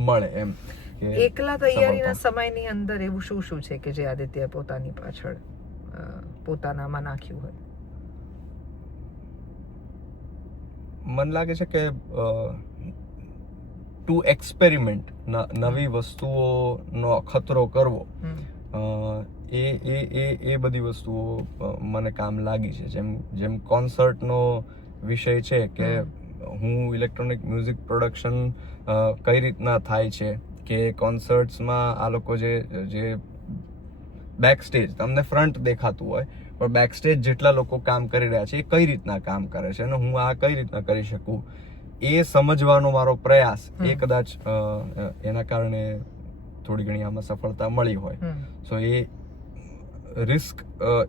મળે એમ. એકલા તૈયારીના સમયની અંદર એવું શું શું છે કે જે આદિત્ય પોતાની પાછળ પોતાનામાં નાખ્યું હોય? મને લાગે છે કે ટુ એક્સપેરિમેન્ટ, નવી વસ્તુઓનો અખતરો કરવો, એ બધી વસ્તુઓ મને કામ લાગી છે. જેમ કોન્સર્ટનો વિષય છે કે હું ઇલેક્ટ્રોનિક મ્યુઝિક પ્રોડક્શન કઈ રીતના થાય છે, કે કોન્સર્ટ્સમાં આ લોકો જે બેક સ્ટેજ તમને ફ્રન્ટ દેખાતું હોય પણ બેક સ્ટેજ જેટલા લોકો કામ કરી રહ્યા છે એ કઈ રીતના કામ કરે છે અને હું આ કઈ રીતના કરી શકું એ સમજવાનો મારો પ્રયાસ, એ કદાચ એના કારણે થોડી ઘણી આમાં સફળતા મળી હોય. સો એ રિસ્ક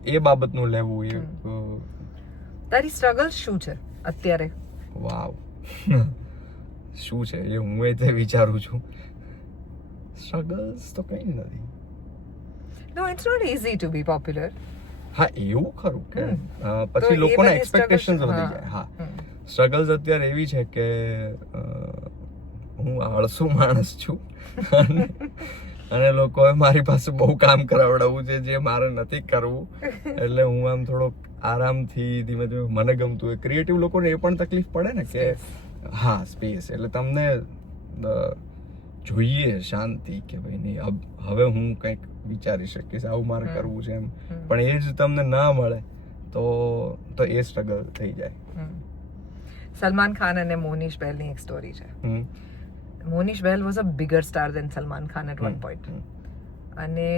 એ બાબતનું લેવું. એ તારી સ્ટ્રગલ શું છે અત્યારે? વાવ, શું છે એ હું એ તે વિચારું છું. સ્ટ્રગલ્સ તો કંઈ નથી. No it's not easy to be popular. હા એવું ખરું કે તો પછી એ લોકોના બધી એક્સપેક્ટેશન્સ struggles, વધી જાય. હા સ્ટ્રગલ્સ અત્યારે એવી છે કે હું આળસુ માણસ છું અને લોકોએ મારી પાસે બહુ કામ કરાવડાવવું છે જે મારે નથી કરવું, એટલે હું આમ થોડોક આરામથી ધીમે ધીમે મને ગમતું હોય. ક્રિએટિવ લોકોને એ પણ તકલીફ પડે ને કે હા સ્પેસ, એટલે તમને જોઈએ શાંતિ કે ભાઈ નહીં હવે હું કંઈક વિચારી શકીશ, આવું મારે કરવું છે એમ, પણ એ જ તમને ના મળે તો એ સ્ટ્રગલ થઈ જાય. સલમાન ખાન અને મોનીશ બેલની એક સ્ટોરી છે. Monish Behl was a bigger star than Salman Khan at one point, અને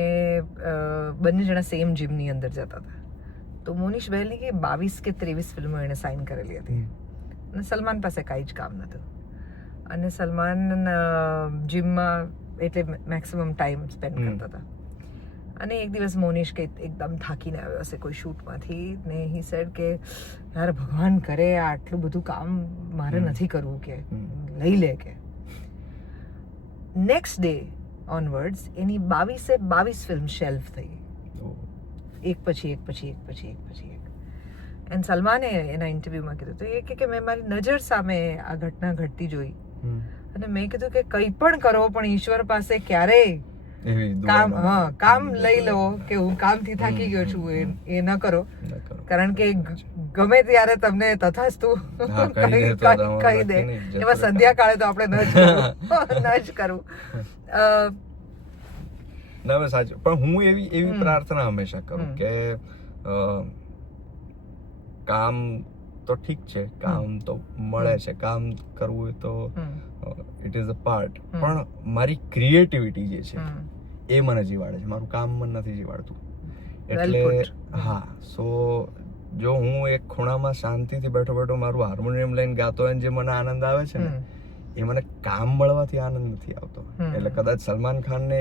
બંને જણા સેમ જીમની અંદર જતા હતા. તો મોનીશ બેલની કે 22 કે 23 ફિલ્મો એણે સાઇન કરેલી હતી અને સલમાન પાસે કાંઈ જ કામ નહોતું, અને સલમાન જીમમાં એટલે મેક્સિમમ ટાઈમ સ્પેન્ડ કરતા હતા. અને એક દિવસ મોનીશ કે એકદમ થાકીને આવ્યો હશે કોઈ શૂટમાંથી, ને હી સેડ કે યાર ભગવાન કરે આટલું બધું કામ મારે નથી કરવું, કે લઈ લે. કે નેક્સ્ટ ડે ઓનવર્ડ્સ એની 22 ફિલ્મ શેલ્ફ થઈ, એક પછી એક પછી એક પછી એક પછી એક. એન્ડ સલમાને એના ઇન્ટરવ્યુમાં કીધું તો એ કે મેં મારી નજર સામે આ ઘટના ઘટતી જોઈ, અને મેં કીધું કે કંઈ પણ કરો પણ ઈશ્વર પાસે ક્યારેય કામ લઈ લો કે હું કામથી થાકી ગયો છું એ ન કરો, કારણ કે ગમે ત્યારે તમને તથાસ્તુ કહી દે. એમાં સંધ્યાકાળે તો આપણે ન જ કરવું. ના સાચું, પણ હું એવી પ્રાર્થના હંમેશા કરું કે કામ તો ઠીક છે, કામ તો મળે છે, કામ કરવું હોય તો ઇટ ઇઝ અ પાર્ટ, પણ મારી ક્રિએટિવિટી જે છે એ મને જીવાડે છે, મારું કામ મને નથી જીવાડતું. એટલે હા, સો જો હું એક ખૂણામાં શાંતિથી બેઠો બેઠો મારું હાર્મોનિયમ લઈને ગાતો હોય જે મને આનંદ આવે છે ને, એ મને કામ મળવાથી આનંદ નથી આવતો. એટલે કદાચ સલમાન ખાનને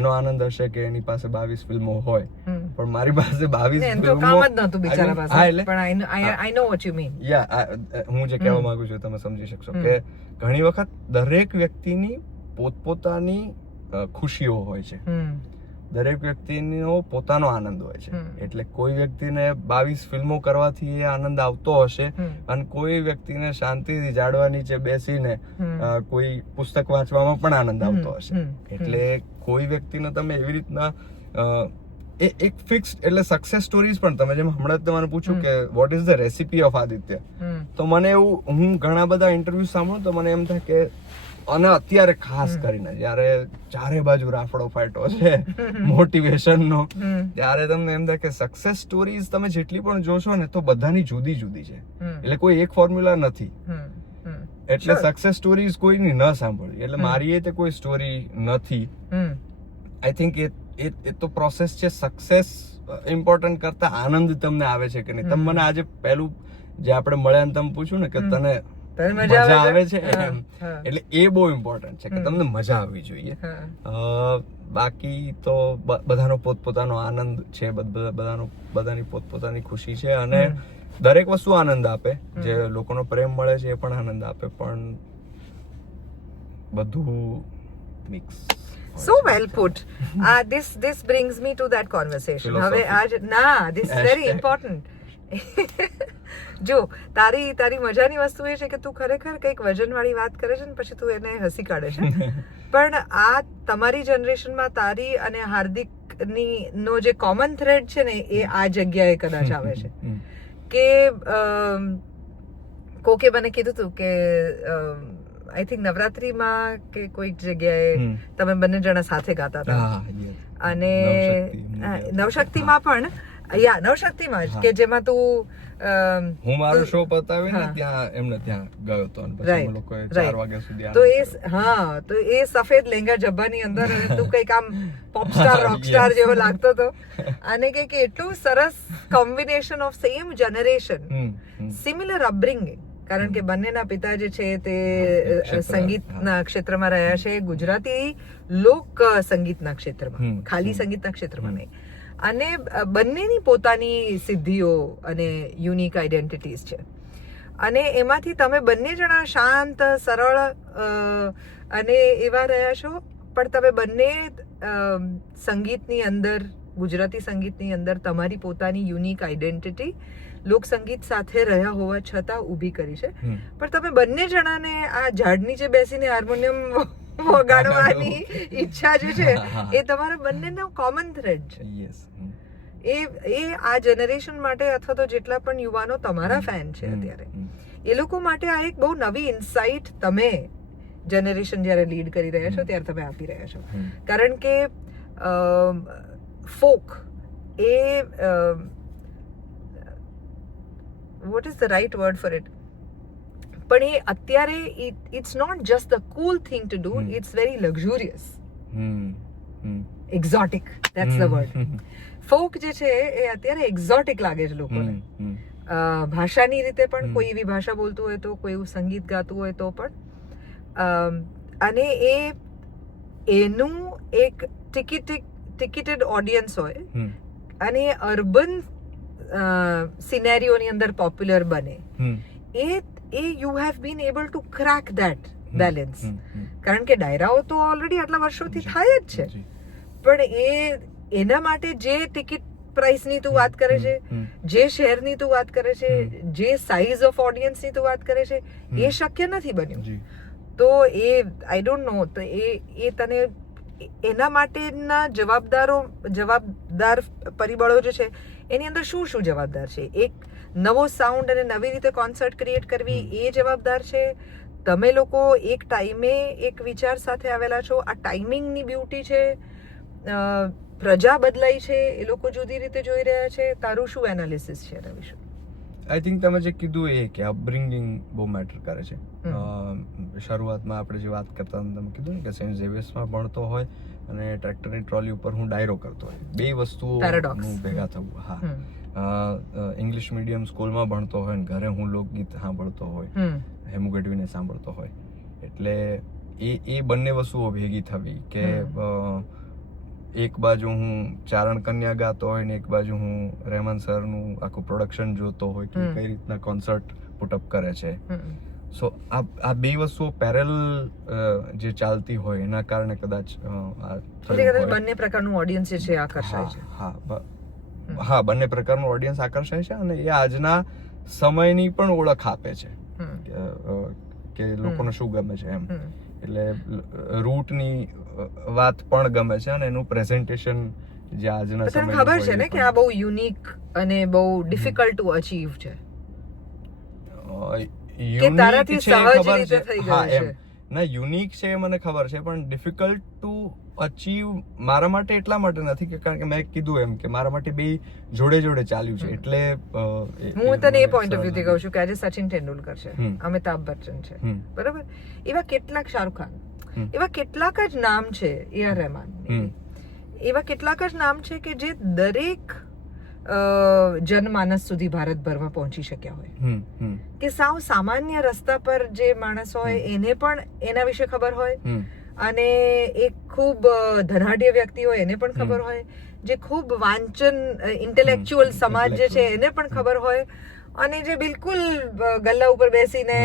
એનો આનંદ હશે કે એની પાસે 22 ફિલ્મો હોય, પણ મારી પાસે 22 ફિલ્મો કામ જ નહોતું બિચારા પાસે. પણ આઈ નો વોટ યુ મીન. હું જે કહેવા માંગુ છું તમે સમજી શકશો કે ઘણી વખત દરેક વ્યક્તિની પોતપોતાની ખુશીઓ હોય છે, દરેક વ્યક્તિનો પોતાનો આનંદ હોય છે. એટલે કોઈ વ્યક્તિને 22 ફિલ્મો કરવાથી એ આનંદ આવતો હશે, અને કોઈ વ્યક્તિને શાંતિથી ઝાડવા નીચે બેસીને કોઈ પુસ્તક વાંચવામાં પણ આનંદ આવતો હશે. એટલે કોઈ વ્યક્તિને તમે એવી રીતના એક ફિક્સ, એટલે સક્સેસ સ્ટોરીઝ પણ તમે જેમ હમણાં તમારે પૂછ્યું કે what is the recipe of Aditya, તો મને એવું, હું ઘણા બધા ઇન્ટરવ્યુ સાંભળું તો મને એમ થાય કે, અને અત્યારે ખાસ કરીને જયારે ચારે બાજુ રાફડો ફાટ્યો છે મોટિવેશનનો, ત્યારે તમને એમ થાય કે સક્સેસ સ્ટોરીઝ તમે જેટલી પણ જોશો ને તો બધાની જુદી જુદી છે, એટલે કોઈ એક ફોર્મ્યુલા નથી. એટલે સક્સેસ સ્ટોરીઝ કોઈની ન સાંભળવી, એટલે મારી એ તે કોઈ સ્ટોરી નથી. આઈ થિંક એ તો પ્રોસેસ છે. સક્સેસ ઇમ્પોર્ટન્ટ કરતા આનંદ તમને આવે છે કે નહીં. તમે મને આજે પહેલું જે આપણે મળ્યા તમે પૂછ્યું ને કે તને મજા આવે છે, એટલે એ બહુ ઇમ્પોર્ટન્ટ છે કે તમને મજા આવવી જોઈએ. બાકી તો બધાનો પોતપોતાનો આનંદ છે, બધાની પોતપોતાની ખુશી છે, અને દરેક વસ્તુ આનંદ આપે. જે લોકોનો પ્રેમ મળે છે એ પણ આનંદ આપે, પણ બધું mix. So well put. This brings me to that conversation. હવે this is very important. જો તારી મજાની વસ્તુ એ છે કે તું ખરેખર કંઈક વજનવાળી વાત કરે છે ને પછી તું એને હસી કાઢે છે, પણ આ તમારી જનરેશનમાં તારી અને હાર્દિકની નો જે કોમન થ્રેડ છે ને એ આ જગ્યાએ કદાચ આવે છે કે કોકે મને કીધું હતું કે આઈ થિંક નવરાત્રીમાં કે કોઈક જગ્યાએ તમે બંને જણા સાથે ગાતા હતા, અને નવશક્તિમાં પણ નવશક્તિમાં જ કે જેમાં તું હું મારો શો પતાવીને ત્યાં એમને ત્યાં ગયો હતો, અને પછી અમે લોકોએ 4 વાગ્યા સુધી તો એ સફેદ લેંગા જબ્બાની અંદર તું કઈક આમ પોપસ્ટાર રોકસ્ટાર જેવો લાગતો હતો, અને કે એટલું સરસ combination of same generation, similar upbringing, કારણ કે બંનેના પિતા જે છે તે સંગીતના ક્ષેત્રમાં રહ્યા છે, ગુજરાતી લોક સંગીતના ક્ષેત્રમાં, ખાલી સંગીતના ક્ષેત્રમાં નહીં, અને બંનેની પોતાની સિદ્ધિઓ અને યુનિક આઈડેન્ટિટીઝ છે. અને એમાંથી તમે બંને જણા શાંત સરળ અને એવા રહ્યા છો, પણ તમે બંને સંગીતની અંદર, ગુજરાતી સંગીતની અંદર તમારી પોતાની યુનિક આઈડેન્ટિટી લોકસંગીત સાથે રહ્યા હોવા છતાં ઊભી કરી છે. પણ તમે બંને જણાને આ ઝાડ નીચે બેસીને હાર્મોનિયમ વગાડવાની ઈચ્છા જે છે એ તમારા બંનેનો કોમન થ્રેડ છે. એ આ જનરેશન માટે અથવા તો જેટલા પણ યુવાનો તમારા ફેન છે અત્યારે, એ લોકો માટે આ એક બહુ નવી ઇન્સાઇટ તમે જનરેશન જ્યારે લીડ કરી રહ્યા છો ત્યારે તમે આપી રહ્યા છો. કારણ કે ફોક એ what is the right word for it, પણ એ અત્યારે it's not just the cool thing to do, it's very luxurious, exotic, that's the word. Folk જે છે એ અત્યારે એક્ઝોટિક લાગે છે લોકોને, ભાષાની રીતે પણ, કોઈ એવી ભાષા બોલતું હોય તો, કોઈ એવું સંગીત ગાતું હોય તો પણ, અને એનું એક ટિકિટેડ ઓડિયન્સ હોય અને અર્બન સિનેરિયોની અંદર પોપ્યુલર બને, એ you have been able to crack that balance. કારણ કે ડાયરાઓ તો ઓલરેડી આટલા વર્ષોથી થાય જ છે, પણ એના માટે જે ટિકિટ પ્રાઇસની તું વાત કરે છે, જે શહેરની તું વાત કરે છે, જે સાઇઝ ઓફ ઓડિયન્સની તું વાત કરે છે, એ શક્ય નથી બન્યું. તો આઈ ડોન્ટ નો, તો એ તને એના માટેના જવાબદાર પરિબળો જે છે એની અંદર શું જવાબદાર છે? એક નવો સાઉન્ડ અને નવી રીતે કોન્સર્ટ ક્રિએટ કરવી એ જવાબદાર છે. તમે લોકો એક ટાઈમે એક વિચાર સાથે આવેલા છો, આ ટાઈમિંગની બ્યુટી છે. પ્રજા બદલાઈ છે, એ લોકો જુદી રીતે જોઈ રહ્યા છે. તારું શું એનાલિસિસ છે એના વિશે? આઈ થિંક તમે જે કીધું એ કે અપબ્રિંગિંગ બહુ મેટર કરે છે. શરૂઆતમાં આપણે જે વાત કરતા તમે કીધું ને કે સેન્ટ ઝેવિયર્સમાં ભણતો હોય અને ટ્રેક્ટરની ટ્રોલી ઉપર હું ડાયરો કરતો હોય, બે વસ્તુઓ ભેગા થવું. હા, ઇંગ્લિશ મીડિયમ સ્કૂલમાં ભણતો હોય ને ઘરે હું લોકગીત સાંભળતો હોય, હેમુ ગઢવીને સાંભળતો હોય, એટલે એ બંને વસ્તુઓ ભેગી થવી કે એક બાજુ હું ચારણ કન્યા ગાતો હોય ને એક બાજુ હું રહેમાન સરનું આખું પ્રોડક્શન જોતો હોય કે કઈ રીતના કોન્સર્ટ પુટઅપ કરે છે. સો આ બે વસ્તુઓ પેરેલ જે ચાલતી હોય એના કારણે કદાચ બંને પ્રકારનું ઓડિયન્સ જે છે આકર્ષાય છે. હા, બંને પ્રકારનું ઓડિયન્સ આકર્ષાય છે અને એ આજના સમયની પણ ઓળખ આપે છે કે લોકોને શું ગમે છે એમ. એટલે રૂટની વાત પણ ગમે છે અને એનું પ્રેઝન્ટેશન જે આજના સમયમાં ખબર છે ને કે આ બહુ યુનિક અને બહુ ડિફિકલ્ટ ટુ અચીવ છે, કે તારાથી સહજ રીતે થઈ ગયું છે. ના, યુનિક છે એ મને ખબર છે, પણ ડિફિકલ્ટ ટુ અચીવ મારા માટે એટલા માટે નથી કે કારણ કે મેં કીધું એમ કે મારા માટે બે જોડે ચાલ્યું છે. એટલે હું તને એ પોઈન્ટ ઓફ વ્યૂ થી કહું છું કે આજે સચિન તેંડુલકર છે, અમિતાભ બચ્ચન છે, બરાબર, એવા કેટલાક, શાહરુખ ખાન, એવા કેટલાક જ નામ છે, એ આર રહેમાન, એવા કેટલાક જ નામ છે કે જે દરેક જનમાનસ સુધી ભારતભરમાં પહોંચી શક્યા હોય, કે સાવ સામાન્ય રસ્તા પર જે માણસ હોય એને પણ એના વિશે ખબર હોય, અને એક ખૂબ ધનાઢ્ય વ્યક્તિ હોય એને પણ ખબર હોય, જે ખૂબ વાંચન ઇન્ટેલેક્ચ્યુઅલ સમાજ જે છે એને પણ ખબર હોય, અને જે બિલકુલ ગલ્લા ઉપર બેસીને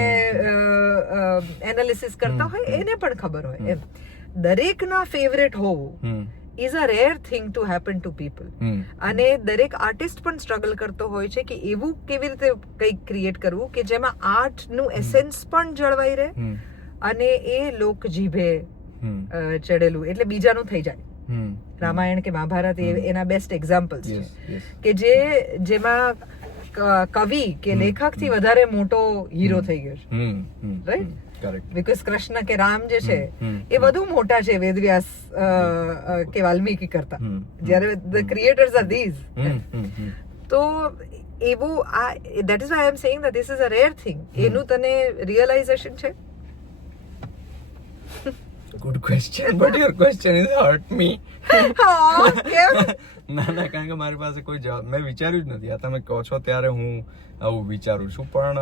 એનાલિસિસ કરતા હોય એને પણ ખબર હોય. એમ દરેકના ફેવરેટ હોવું is a rare thing to happen to people. અને દરેક આર્ટિસ્ટ પણ સ્ટ્રગલ કરતો હોય છે કે એવું કેવી રીતે કંઈક ક્રિએટ કરવું કે જેમાં આર્ટનું એસેન્સ પણ જળવાઈ રહે અને એ લોક જીભે ચડેલું એટલે બીજાનું થઈ જાય. રામાયણ કે મહાભારત એના બેસ્ટ એક્ઝામ્પલ્સ છે કે જેમાં કવિ કે લેખક થી વધારે મોટો હીરો થઈ ગયો છે, રાઈટ? બીકોઝ કૃષ્ણ કે રામ જે છે એ વધુ મોટા છે વેદવ્યાસ કે વાલ્મીકી કરતા, જ્યારે ધ ક્રિએટર્સ આર ધીઝ. તો એવું that is why I am saying that this is a rare thing. એનું તને રિયલાઇઝેશન છે? Good question, but your question is hurt me. ના, કારણ કે મારી પાસે કોઈ જવાબ મેં વિચાર્યું જ નથી. આ તમે કહો છો ત્યારે હું આવું વિચારું છું, પણ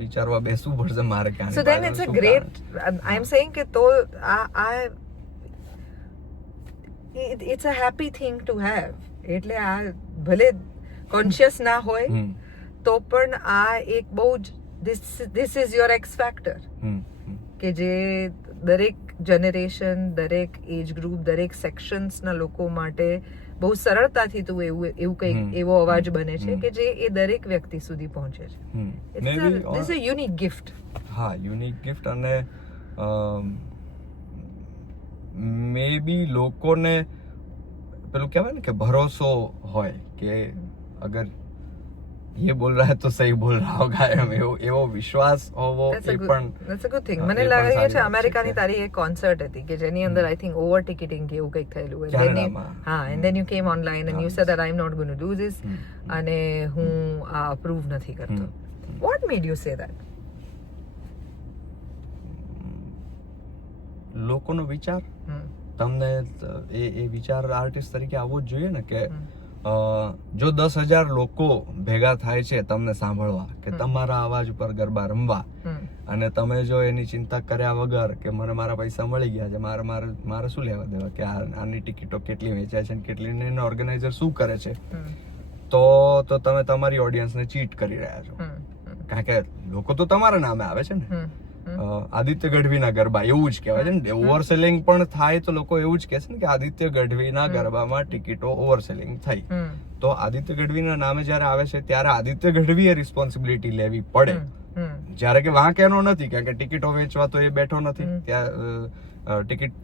વિચારવા બેસવું પડશે મારે. ક્યાં So then it's a great, I am saying કે તો it's a happy thing to have. એટલે આ ભલે કોન્શિયસ ના હોય તો પણ આ એક બહુ જ this is your x factor કે જે દરેક જનરેશન, દરેક એજ ગ્રુપ, દરેક સેક્શન્સના લોકો માટે બહુ સરળતાથી તું એવું કંઈક એવો અવાજ બને છે કે જે એ દરેક વ્યક્તિ સુધી પહોંચે છે. This a unique gift. હા, યુનિક ગિફ્ટ. અને મે બી લોકોને પેલું કહેવાય ને કે ભરોસો હોય કે અગર ये बोल रहा है तो सही बोल रहा होगा, એમ એવો વિશ્વાસ હોવો એ પણ ધેટ્સ અ ગુડ થિંગ. મને લાગે છે અમેરિકાની તારી એક કોન્સર્ટ હતી કે જેની અંદર આઈ થિંક ઓવર ટિકિટિંગ કે એવું કંઈક થયેલું હોય. And then you came online and you said that I am not going to do this અને હું આ અપ્રૂવ નથી કરતો. What made you say that? લોકોનો વિચાર, તમને એ વિચાર આર્ટિસ્ટ તરીકે આવવો જ જોઈએ ને કે જો 10,000 લોકો ભેગા થાય છે તમને સાંભળવા કે તમારા અવાજ ઉપર ગરબા રમવા, અને તમે જો એની ચિંતા કર્યા વગર કે મને મારા પૈસા મળી ગયા છે, મારે શું લેવા દેવા કે આની ટિકિટો કેટલી વેચાય છે, કેટલી એનો ઓર્ગેનાઇઝર શું કરે છે, તો તમે તમારી ઓડિયન્સને ચીટ કરી રહ્યા છો. કારણ કે લોકો તો તમારા નામે આવે છે ને. આદિત્ય ગઢવીના ગરબા એવું જ કહેવાય છે ને. ઓવર સેલિંગ પણ થાય તો લોકો એવું જ કહે છે ને કે આદિત્ય ગઢવીના ગરબામાં ટિકિટો ઓવર સેલિંગ થઈ. તો આદિત્ય ગઢવીના નામે જ્યારે આવે છે ત્યારે આદિત્ય ગઢવીએ રિસ્પોન્સિબિલિટી લેવી પડે. જ્યારે કે વાંક એનો નથી, કારણ કે ટિકિટો વેચવા તો એ બેઠો નથી. ત્યાં ટિકિટ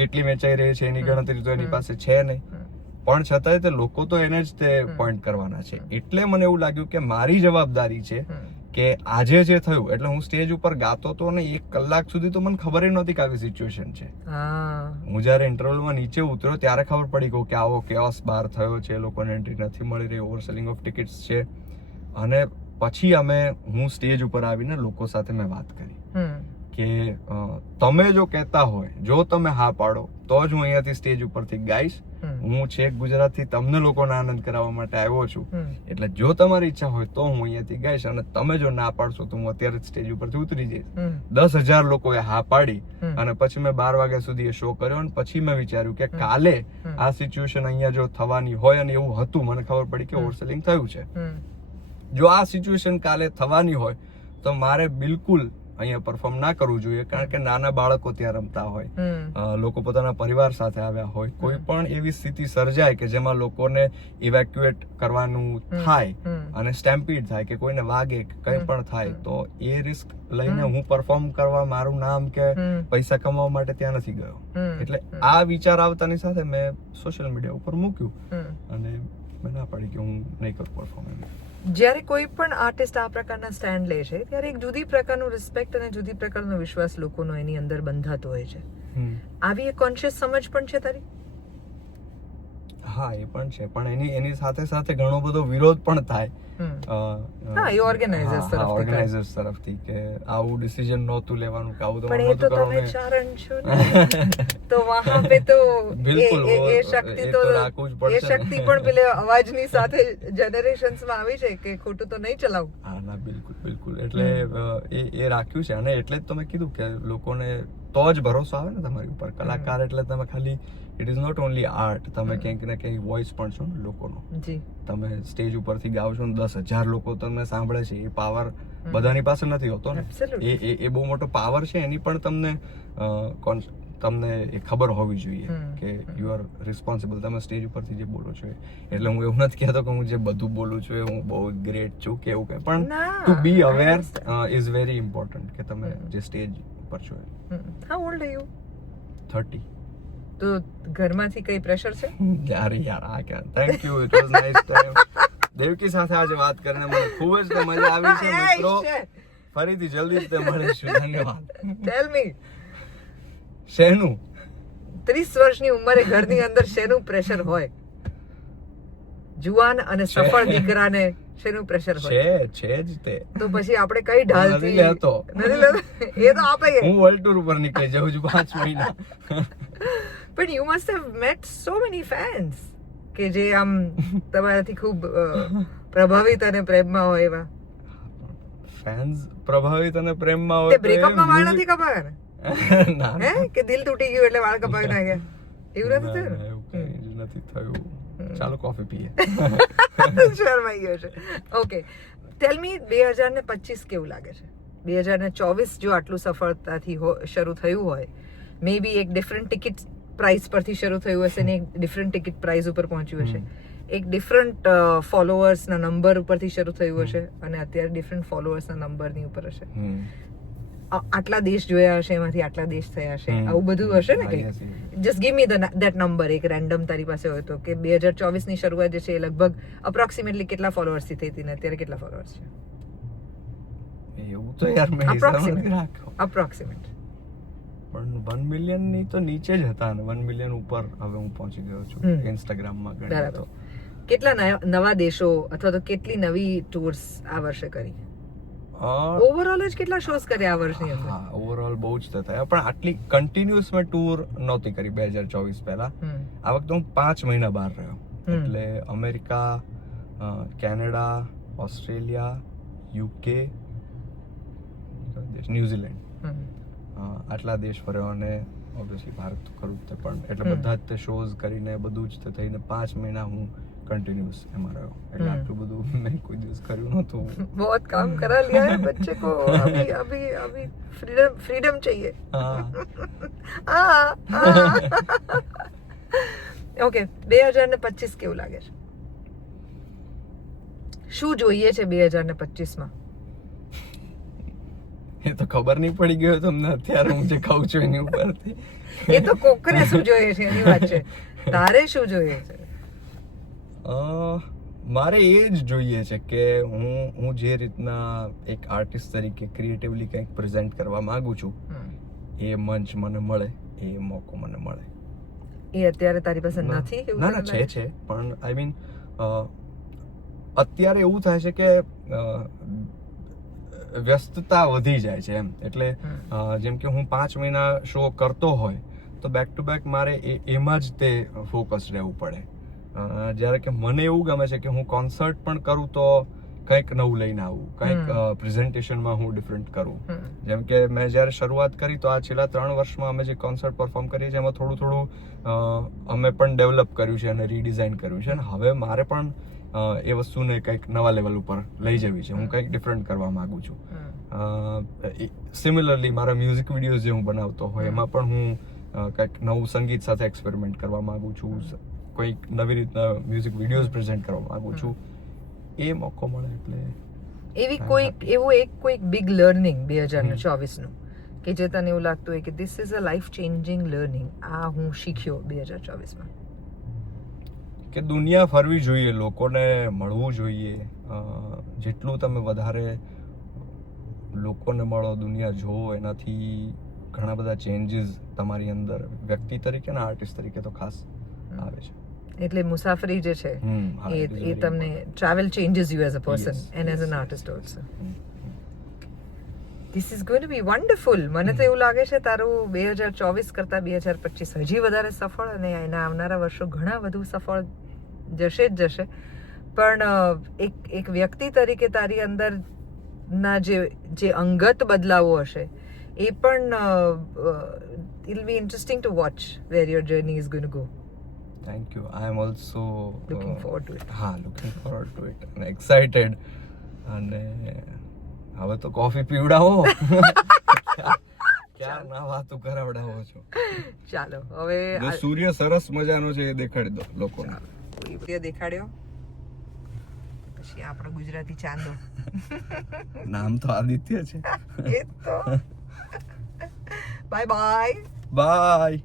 કેટલી વેચાઈ રહી છે એની ગણતરી તો એની પાસે છે નહીં. પણ છતાંય તે લોકો તો એને જ તે પોઈન્ટ કરવાના છે. એટલે મને એવું લાગ્યું કે મારી જવાબદારી છે કે આજે જે થયું, એટલે હું સ્ટેજ ઉપર ગાતો હતો ને 1 કલાક સુધી તો મને ખબર નહોતી કે આવી સિચ્યુએશન છે. હું જયારે ઇન્ટરવલમાં નીચે ઉતર્યો ત્યારે ખબર પડી ગયું કે આવો કેઓસ બહાર થયો છે, લોકોને એન્ટ્રી નથી મળી રહી, ઓવર સેલિંગ ઓફ ટિકિટ્સ છે. અને પછી હું સ્ટેજ ઉપર આવીને લોકો સાથે મેં વાત કરી કે તમે જો કહેતા હોય, જો તમે હા પાડો તો જ હું અહીંયાથી સ્ટેજ ઉપરથી ગાઈશ. હું છેક ગુજરાતથી તમને લોકોને આનંદ કરાવવા માટે આવ્યો છું. એટલે જો તમારી ઈચ્છા હોય તો હું અહીંયાથી ગાઈશ, અને તમે જો ના પાડશો તો હું અત્યારે જ સ્ટેજ ઉપરથી ઉતરી જઈશ. 10,000 લોકોએ હા પાડી, અને પછી મેં 12 વાગ્યા સુધી એ શો કર્યો. અને પછી મેં વિચાર્યું કે કાલે આ સિચ્યુએશન અહીંયા જો થવાની હોય, અને એવું હતું, મને ખબર પડી કે ઓવરસેલિંગ થયું છે. જો આ સિચ્યુએશન કાલે થવાની હોય તો મારે બિલકુલ અહીંયા પરફોર્મ ના કરવું જોઈએ. કારણ કે નાના બાળકો ત્યાં રમતા હોય, લોકો પોતાના પરિવાર સાથે આવ્યા હોય, કોઈ પણ એવી સ્થિતિ સર્જાય કે જેમાં લોકોને ઇવેક્યુએટ કરવાનું થાય અને સ્ટેમ્પીડ થાય કે કોઈને વાગે, કંઈ પણ થાય, તો એ રિસ્ક લઈને હું પરફોર્મ કરવા, મારું નામ કે પૈસા કમાવા માટે ત્યાં નથી ગયો. એટલે આ વિચાર આવતાની સાથે મેં સોશિયલ મીડિયા ઉપર મૂક્યું અને મેં ના પાડી કે હું નહીં કરું પરફોર્મ. જ્યારે કોઈ પણ આર્ટિસ્ટ આ પ્રકારના સ્ટેન્ડ લે છે ત્યારે એક જુદી પ્રકારનું રિસ્પેક્ટ અને જુદી પ્રકારનો વિશ્વાસ લોકોનો એની અંદર બંધાતો હોય છે. આવી એક કોન્શિયસ સમજ પણ છે તારી? હા, એ પણ છે, પણ એની સાથે સાથે ઘણો બધો વિરોધ પણ થાય. હા, એ ઓર્ગેનાઇઝર્સ તરફથી કે આવું ડિસિઝન નહોતું લેવાનું, કે આવું પણ એ તો તમે ચારણ છો ને, તો વહાં પે તો બિલકુલ એ શક્તિ તો રાખવું જ પડશે. એ શક્તિ પણ પેલે અવાજની સાથે જનરેશન્સમાં આવી છે કે ખોટું તો નહીં ચલાવું. હા, ના, બિલકુલ. એટલે એ રાખ્યું છે, અને એટલે જ તમે કીધું કે લોકોને તો જ ભરોસો આવે ને તમારી ઉપર. કલાકાર એટલે તમે ખાલી, it is not only art, તમે ક્યાંક ને ક્યાંક વોઇસ પણ છો ને લોકોનો. તમે સ્ટેજ ઉપરથી ગાઓ છો ને 10,000 લોકો તમને સાંભળે છે, એ પાવર બધાની પાસે નથી હોતો ને. એ બહુ મોટો પાવર છે. એની પણ તમને એ ખબર હોવી જોઈએ કે યુ આર રિસ્પોન્સિબલ. તમે સ્ટેજ ઉપરથી જે બોલો છો, એટલે હું એવું નથી કહેતો કે હું જે બધું બોલું છું એ હું બહુ ગ્રેટ છું કે એવું કંઈ, પણ to be aware is very important કે તમે જે સ્ટેજ ઉપર છો. How old are you? 30. તો ઘરમાંથી કઈ પ્રેશર છે? યાર આ ક્યાં. Thank you, it was nice time. Devaki સાથે આજે વાત કરીને મને ખૂબ જ મજા આવી છે મિત્રો. ફરીથી જલ્દી જ મળીશું. ધન્યવાદ. ટેલ મી, શેનું 30 વર્ષની ઉંમરે ઘરની અંદર શેનું પ્રેશર હોય? જુવાન અને સફળ દીકરાને શેનું પ્રેશર હોય? છે જ તે. તો પછી આપણે કઈ ઢાલથી નથી લેતો. એ તો આપે. હું વર્લ્ડ ટૂર ઉપર નીકળી જાઉં છું 5 મહિના. But you must have met so many fans કે જે આમ તમારાથી ખૂબ પ્રભાવિત અને પ્રેમમાં હોય એવા. ફેન્સ પ્રભાવિત અને પ્રેમમાં હોય તે બ્રેકઅપમાં વાળ નથી કપાવ્યા ને? ના, હે કે દિલ તૂટી ગયું એટલે વાળ કપાવી નાખ્યા? એવું નથી થયું? એવું કંઈ નથી થયું. ચાલો કોફી પીએ. શરમાઈ ગયો છે. ઓકે, ટેલ મી 2025 કેવું લાગે છે? 2024 જો આટલું સફળતાથી શરૂ થયું હોય, મે બી એક ડિફરન્ટ ટિકિટ પ્રાઇસ પરથી શરૂ થયું હશે ને એક ડિફરન્ટ ટિકિટ પ્રાઇસ ઉપર પહોંચ્યું હશે, એક ડિફરન્ટ ફોલોઅર્સના નંબર ઉપરથી શરૂ થયું હશે અને અત્યારે ડિફરન્ટ ફોલોઅર્સના નંબરની ઉપર હશે. આટલા દેશ જોયા હશે, એમાંથી આટલા દેશ થયા હશે, આવું બધું હશે ને કંઈક. Just give me that number, એક રેન્ડમ તારી પાસે હોય તો, કે 2024 ની શરૂઆત જે છે એ લગભગ અપ્રોક્સિમેટલી કેટલા ફોલોઅર્સ થી થઈ હતી ને અત્યારે કેટલા ફોલોઅર્સ છે? એવું તો યાર મેં હિસાબ નથી રાખ્યો. અપ્રોક્સિમેટ પણ 1 મિલિયન ની તો નીચે જ હતા ને 1 મિલિયન ઉપર હવે હું પહોંચી ગયો છું ઇન્સ્ટાગ્રામમાં ગણીએ તો. કેટલા નવા દેશો અથવા તો કેટલી નવી ટૂર્સ આ વર્ષે કરી? ઓવરઓલ જ કેટલા શોઝ કર્યા આ વર્ષની અંદર? હા, ઓવરઓલ બહુ જ થયા, પણ આટલી કન્ટિન્યુઅસ મેં ટૂર નહોતી કરી 2024 પહેલા. આ વખતે હું 5 મહિના બહાર રહ્યો, એટલે America, Canada, Australia, UK, New Zealand, આટલા દેશ ફર્યો અને ઓબ્વિયસલી ભારત તો ખરું જ તે, પણ એટલે બધા જ તે શોઝ કરીને બધું જ થઈને 5 મહિના હું કન્ટિન્યુઅસ એમાં રહ્યો. એટલે આટલું બધું મેં કોઈ દિવસ કર્યું નહોતું. बहुत काम करा लिया है बच्चे को, अभी फ्रीडम चाहिए. ઓકે, 2025 કેવું લાગે છે? શું જોઈએ છે 2025 માં? એ તો ખબર નહીં પડી ગયો તમને અત્યારે હું જે કહું છું એની ઉપરથી. એ તો કોકને શું જોઈએ છે એની વાત છે, તારે શું જોઈએ છે? મારે એ જ જોઈએ છે કે હું જે રીતના એક આર્ટિસ્ટ તરીકે ક્રિએટિવલી કંઈક પ્રેઝન્ટ કરવા માંગુ છું, એ મંચ મને મળે, એ મોકો મને મળે. એ અત્યારે તારી પાસે નથી? ના ના, છે, પણ આઈ મીન અત્યારે એવું થાય છે કે વ્યસ્તતા વધી જાય છે એમ. એટલે જેમ કે હું 5 મહિના શો કરતો હોય તો બેક ટુ બેક મારે એમાં જ તે ફોકસ રહેવું પડે. જ્યારે કે મને એવું ગમે છે કે હું કોન્સર્ટ પણ કરું તો કંઈક નવું લઈને આવું, કંઈક પ્રેઝન્ટેશનમાં હું ડિફરન્ટ કરું. જેમ કે મેં જ્યારે શરૂઆત કરી તો આ છેલ્લા 3 વર્ષમાં અમે જે કોન્સર્ટ પરફોર્મ કરીએ છીએ એમાં થોડું અમે પણ ડેવલપ કર્યું છે અને રીડિઝાઇન કર્યું છે, અને હવે મારે પણ એ વસ્તુને કંઈક નવા લેવલ ઉપર લઈ જવી છે. હું કંઈક ડિફરન્ટ કરવા માંગુ છું. સિમિલરલી મારા મ્યુઝિક વિડીયોઝ જે હું બનાવતો હોય એમાં પણ હું કંઈક નવું સંગીત સાથે એક્સપેરિમેન્ટ કરવા માંગુ છું, કોઈક નવી રીતના મ્યુઝિક વિડીયોઝ પ્રેઝન્ટ કરવા માંગુ છું. એ મોકો મળે એટલે કોઈક બિગ લર્નિંગ 2024 નું કે જે તને એવું લાગતું હોય કે this is a life changing learning, આ હું શીખ્યો 2024 માં? કે દુનિયા ફરવી જોઈએ, લોકોને મળવું જોઈએ. જેટલું તમે વધારે લોકોને મળો, દુનિયા જુઓ, એનાથી ઘણા બધા ચેન્જીસ તમારી અંદર વ્યક્તિ તરીકે અને આર્ટિસ્ટ તરીકે તો ખાસ આવે છે. એટલે મુસાફરી જે છે એ તમને travel changes you as a person and as an artist also. This is going to be wonderful. મને તો એવું લાગે છે તારું 2024 કરતા 2025 હજી વધારે સફળ, અને એના આવનારા વર્ષો ઘણા વધુ સફળ જશે જ જશે. પણ એક વ્યક્તિ તરીકે તારી અંદરના જે અંગત બદલાવો હશે એ પણ it will be interesting to watch where your journey is going to go. Thank you. I am also looking forward to it. Looking forward to it and excited. અને હવે તો કોફી પીવડાવો. ક્યાં ના વાતો કરાવડાવો છો. ચાલો હવે સૂર્ય સરસ મજાનો છે એ દેખાડી દો લોકોને. સૂર્ય દેખાડ્યો પછી આપણો ગુજરાતી ચાંદો. નામ તો આદિત્ય છે. એ તો બાય બાય. બાય.